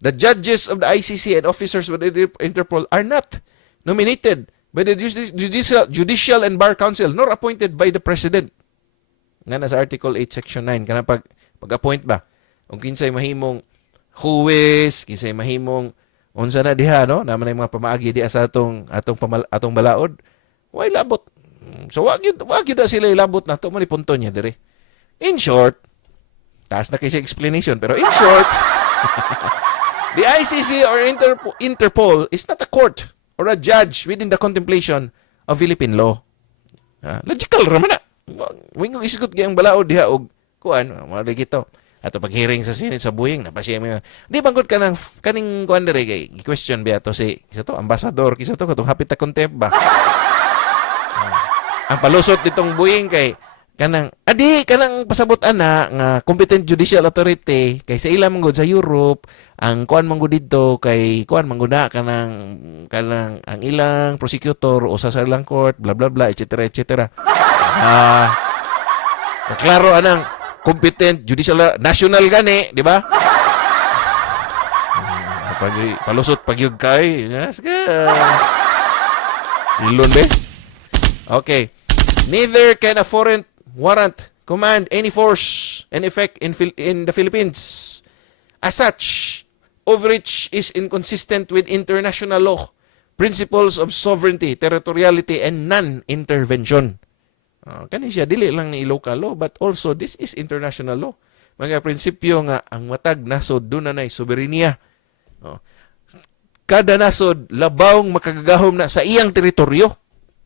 The judges of the ICC and officers of the Interpol are not nominated by the Judicial and Bar Council nor appointed by the President. Nga nasa Article 8, Section 9. Kana pag-appoint ba? Kung kinsay mahimong huwes, kinsay mahimong unsa na diha, no? Naman ang mga pamaagi diha sa atong balaod. Why labot? So, wag yun na sila ilabot na ito. Manipunto niya dire. In short, taas na kayo siya explanation, pero in short, the ICC or Interpol is not a court or a judge within the contemplation of Philippine law. Logical raman na. Wingong isgot gayang balaod diha og kuan, mali gito. Ato pag-hearing sa Senate sa buhing napasiya mga. Di bangkot ka ng kaning kuan dire kay question ba to si kisa to ambassador kisa to katong hapit ta contempt ba. Ang palusot ditong buhing kay kanang pasabot ana nga competent judicial authority kay sa ilang manggod sa Europe ang kuan manggod dito kay kuan mangguna kanang ang ilang prosecutor o sa ilang court bla bla bla etc. Kaklaro anang competent judicial national gani di ba? Palusot pagyug kay ilon be. Okay, neither can a foreign warrant command any force and effect in the Philippines. As such, overreach is inconsistent with international law, principles of sovereignty, territoriality, and non-intervention. Kani siya, dili lang ni local law, but also this is international law. Mga prinsipyo nga, ang matag nasod, doon na soberenya. Kada nasod, labawng makagagahom na sa iyang teritoryo.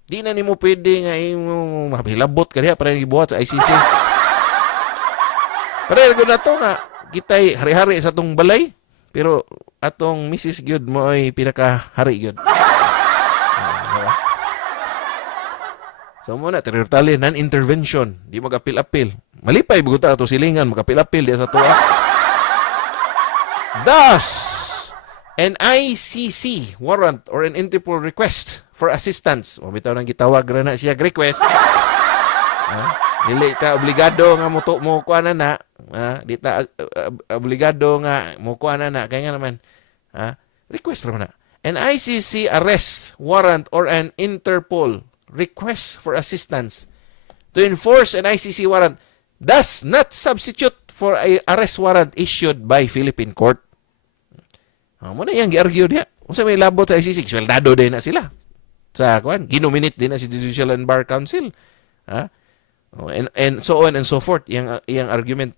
Di na nimo pwede nga mapilabot ka diha para gibuhat sa ICC. Para gud na to nga kitay hari-hari sa atong balay pero atong Mrs. gyud mo ay pinaka-hari gyud. So mo na territorial non-intervention, di mag-apil-apil. Malipay buguta ato silingan mag-apil-apil diha sa tuwa. Thus, an ICC warrant or an Interpol request for assistance. O bitaw nang gitawag ra na siya request. Dili ta obligado nga mo kuan na. Di ta obligado nga mo kuan na kay nga naman request ra na. An ICC arrest warrant or an Interpol request for assistance to enforce an ICC warrant does not substitute for a arrest warrant issued by Philippine court. Mo na yang gi-argue diha. Unsa may labot sa ICC? Sweldado din na sila. Sa kuan, ginominate din na si Judicial and Bar Council. And so on and so forth. Yang argument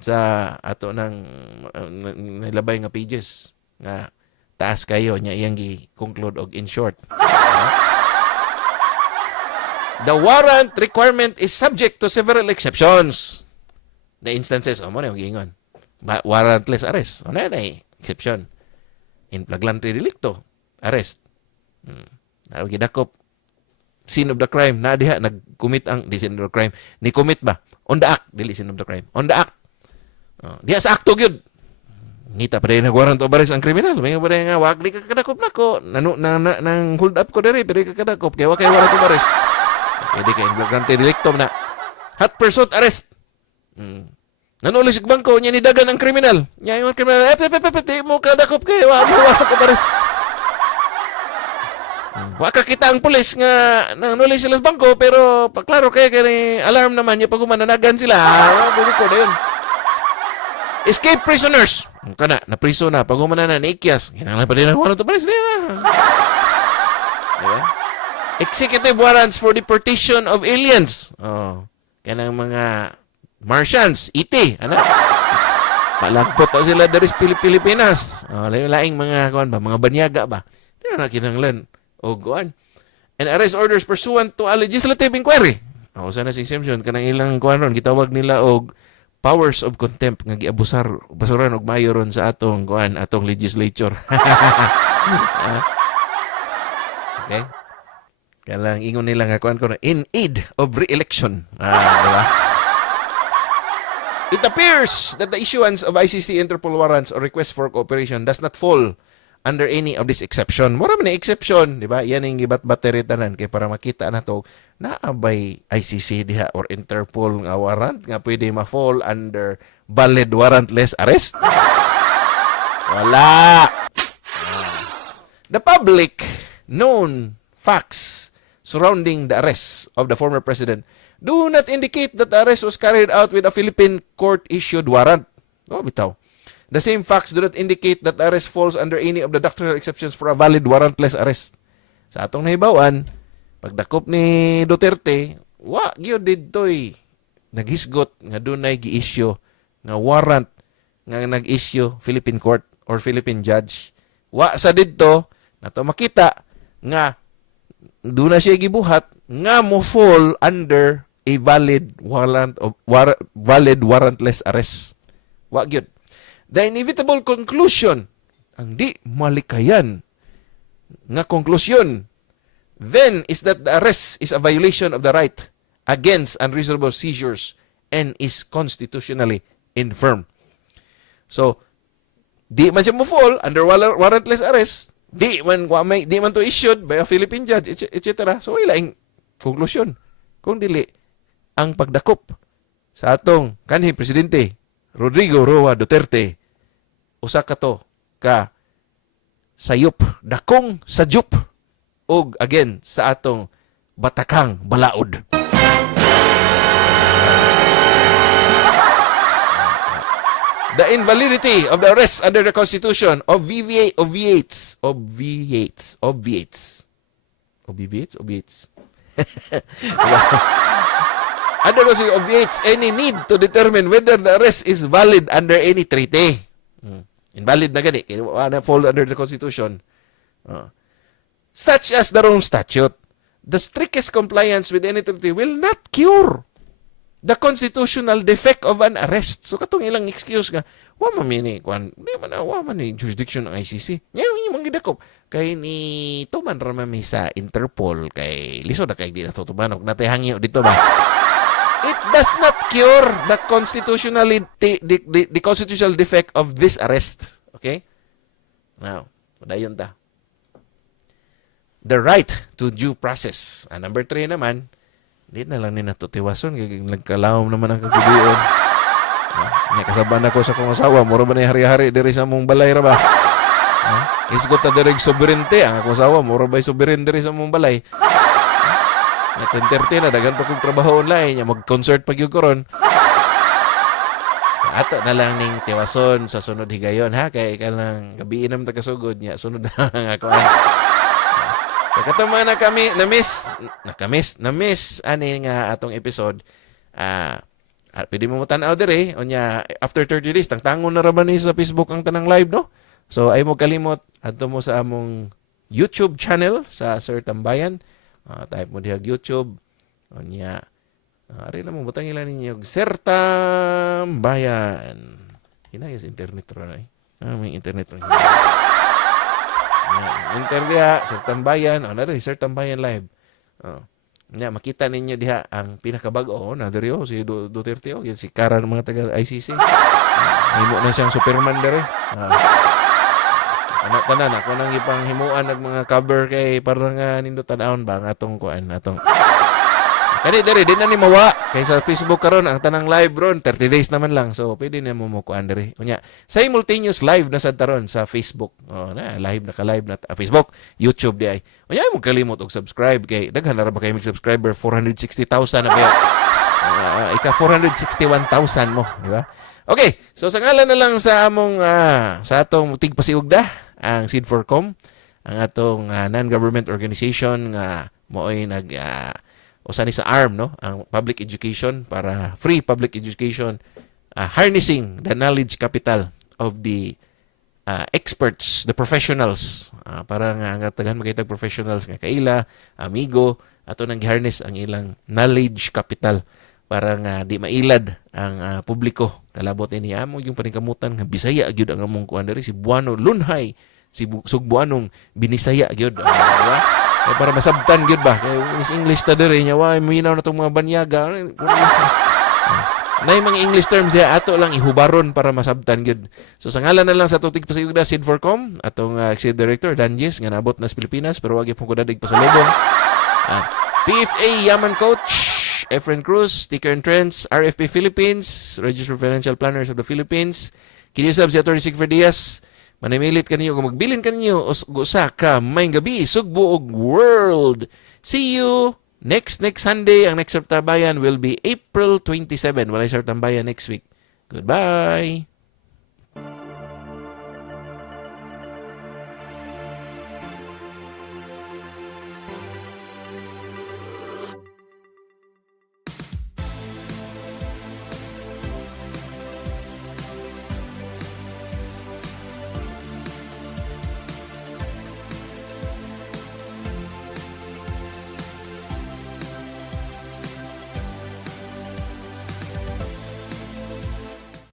sa ato ng nilabay nga pages nga taas kayo nya iyang gi-conclude og in short. The warrant requirement is subject to several exceptions. The instances, mo na yung giingon. Warrantless arrest. Ano na exception? In flagrante delicto, arrest. Gidakop, scene of the crime, na diha, nag-commit ang scene of the crime. Ni-commit ba? On the act, dili scene of the crime. On the act. Diha sa akto gyud. Ngita pa rin nag-warrant of arrest ang kriminal. May pa rin nga, wag di ka kadakop na ko. Nang hold up ko diri, pero ka kadakop. Kaya wag kayo warrant of arrest. Pwede ka in flagrante delicto na. Hot pursuit arrest. Nanulis sa bangko, niya nidagan ang kriminal. Niya yung kriminal, di mo kadakop kayo. Wag warrant of arrest. Waka kita ang pulis nga nanulis sila sa bangko, pero paklaro kayo kaya alarm naman niya pag umananagan sila. Buko na yun. Escape prisoners. Kana, na-priso na. Pag umana na, naikyas. Kinanglan pa rin ang warrant of arrest. Diba? Executive warrants for deportation of aliens. Kanang mga Martians, ET. Ano? Palagpot sila dari sa Pilipinas. Laing mga, mga banyaga ba? Hindi na kinanglan. Kuan. And arrest orders pursuant to a legislative inquiry. Sana si exemption. Kanang ilang kuan ron. Gitawag nila og powers of contempt nga basuran og mayo ron sa atong kuan, atong legislature. Okay? Kailang ingon nila nga kuan ko in aid of re-election. Diba? It appears that the issuance of ICC Interpol warrants or request for cooperation does not fall under any of this exception. Mura man na exception, di ba? Yan ang gibat-bateri tanan kay para makita na to naabay ICC diha or Interpol nga warrant nga pwede ma-fall under valid warrantless arrest. Wala. The public known facts surrounding the arrest of the former president do not indicate that the arrest was carried out with a Philippine court-issued warrant. Bitaw. The same facts do not indicate that the arrest falls under any of the doctrinal exceptions for a valid warrantless arrest. Sa atong nahibawan, pagdakop ni Duterte, gyud didtoy naghisgot nga dunay gi-issue nga warrant nga nag-issue Philippine court or Philippine judge. Sa didto nato makita nga doon na siya gibuhat nga mo fall under a valid warrantless arrest. Gyud. The inevitable conclusion, ang di malikayan nga konklusyon, then is that the arrest is a violation of the right against unreasonable seizures and is constitutionally infirm. So, di man siya mo fall under warrantless arrest, di man to issued by a Philippine judge, etc. So, wala yung konklusyon. Kung dili, ang pagdakop sa atong kanhi Presidente Rodrigo Duterte, usa ka to ka sayop, dakong sajup, og again sa atong batakang balaod. The invalidity of the arrest under the Constitution obviates under Constitution obviates any need to determine whether the arrest is valid under any treaty. Invalid na gani, kaya fall under the Constitution. Such as the Rome Statute, the strictest compliance with any treaty will not cure the constitutional defect of an arrest. So katong ilang excuse nga, wa man ni jurisdiction ng ICC. Yan yung mga gidakop. Kay ni tuman ramami sa Interpol, kay liso na kay di na tutubanog, natay hangyo dito ba? It does not cure the constitutional defect of this arrest. Okay? Now, padayon ta. The right to due process. Number 3 naman, Di na lang ni natutiwason kay nagkalawom naman ang kagibion. Nya kasaban ako sa kong asawa, mura ba ni hari-hari diri sa mong balay ra ba? Isgot na diri soberente ang akong asawa, mura ba soberente diri sa mong balay? At 10:30 na dagan pa kong trabaho online, nya mag-concert pag yung koron. Sa ato na lang ning tiwason sa sunod higayon ha, kay kanang gabi nam tagasugod nya sunod na nga ako. Katama na kami na-miss ani nga atong episode. Pwede mo tan-aw dire unya after 30 days tangtangon na ra ba ni sa Facebook ang tanang live no. So ay mo kalimot adto mo sa among YouTube channel sa CERTAMbayan. Type mo diha YouTube unya ari na mo butang ilan ninyo CERTAMbayan. Hinayos internet ra na may internet ra. Interview, CERTAMbayan, na rin, CERTAMbayan live. Makita ninyo diha ang pinakabago, na rin si Duterte, si Kara ng mga taga-ICC. Himo na siyang Superman dere. Tanan, ako nang ipang himuan ng mga cover kay parang nindot tanawon ba, nga atong kuan, atong kani dere, di na ni mawa. Kay sa Facebook karon ang tanang live ron, 30 days naman lang. So, pwede na mo kuan dere. Unya, simultaneous live na sa taron sa Facebook. Live na ka-live na Facebook, YouTube di ay. Unya, mo kalimot og subscribe kay daghan na ra ba kay mag-subscriber 460,000 na ba? Ika 461,000 mo, di ba? Okay, so sa ngalan na lang sa among sa atong tigpasiugda ang Seed4Com, ang atong non-government organization nga mo'y usa ni sa ARM no, ang public education para free public education, harnessing the knowledge capital of the experts, the professionals, para nga tagan makitag professionals nga kaila, amigo, ato nang giharness ang ilang knowledge capital para nga di mailad ang publiko. Kalabot ini amo yung paningkamutan nga Bisaya gyud ang among kuan diri si Buano Lunhay, si Sugbuanong binisaya gyud. Diba? Kaya para masabtan gyud ba? Kaya English ta diri nya wa minaw na tong mga banyaga. Nay mga English terms diya ato lang ihubaron para masabtan gyud. So sa ngalan na lang sa tutig pasayugda Seed4Com atong Executive Director Danjes nga naabot na sa Pilipinas pero wag gyud ko dadig pasalubong. PFA Yaman Coach Efren Cruz, Sticker and Trends, RFP Philippines, Registered Financial Planners of the Philippines, kinisab si Atty. Sigfred Diaz, manimilit kanyo kung magbilin kanyo usa ka may gabi, sugbo og world. See you next Sunday. Ang next CERTAMbayan will be April 27. Walay CERTAMbayan next week. Goodbye!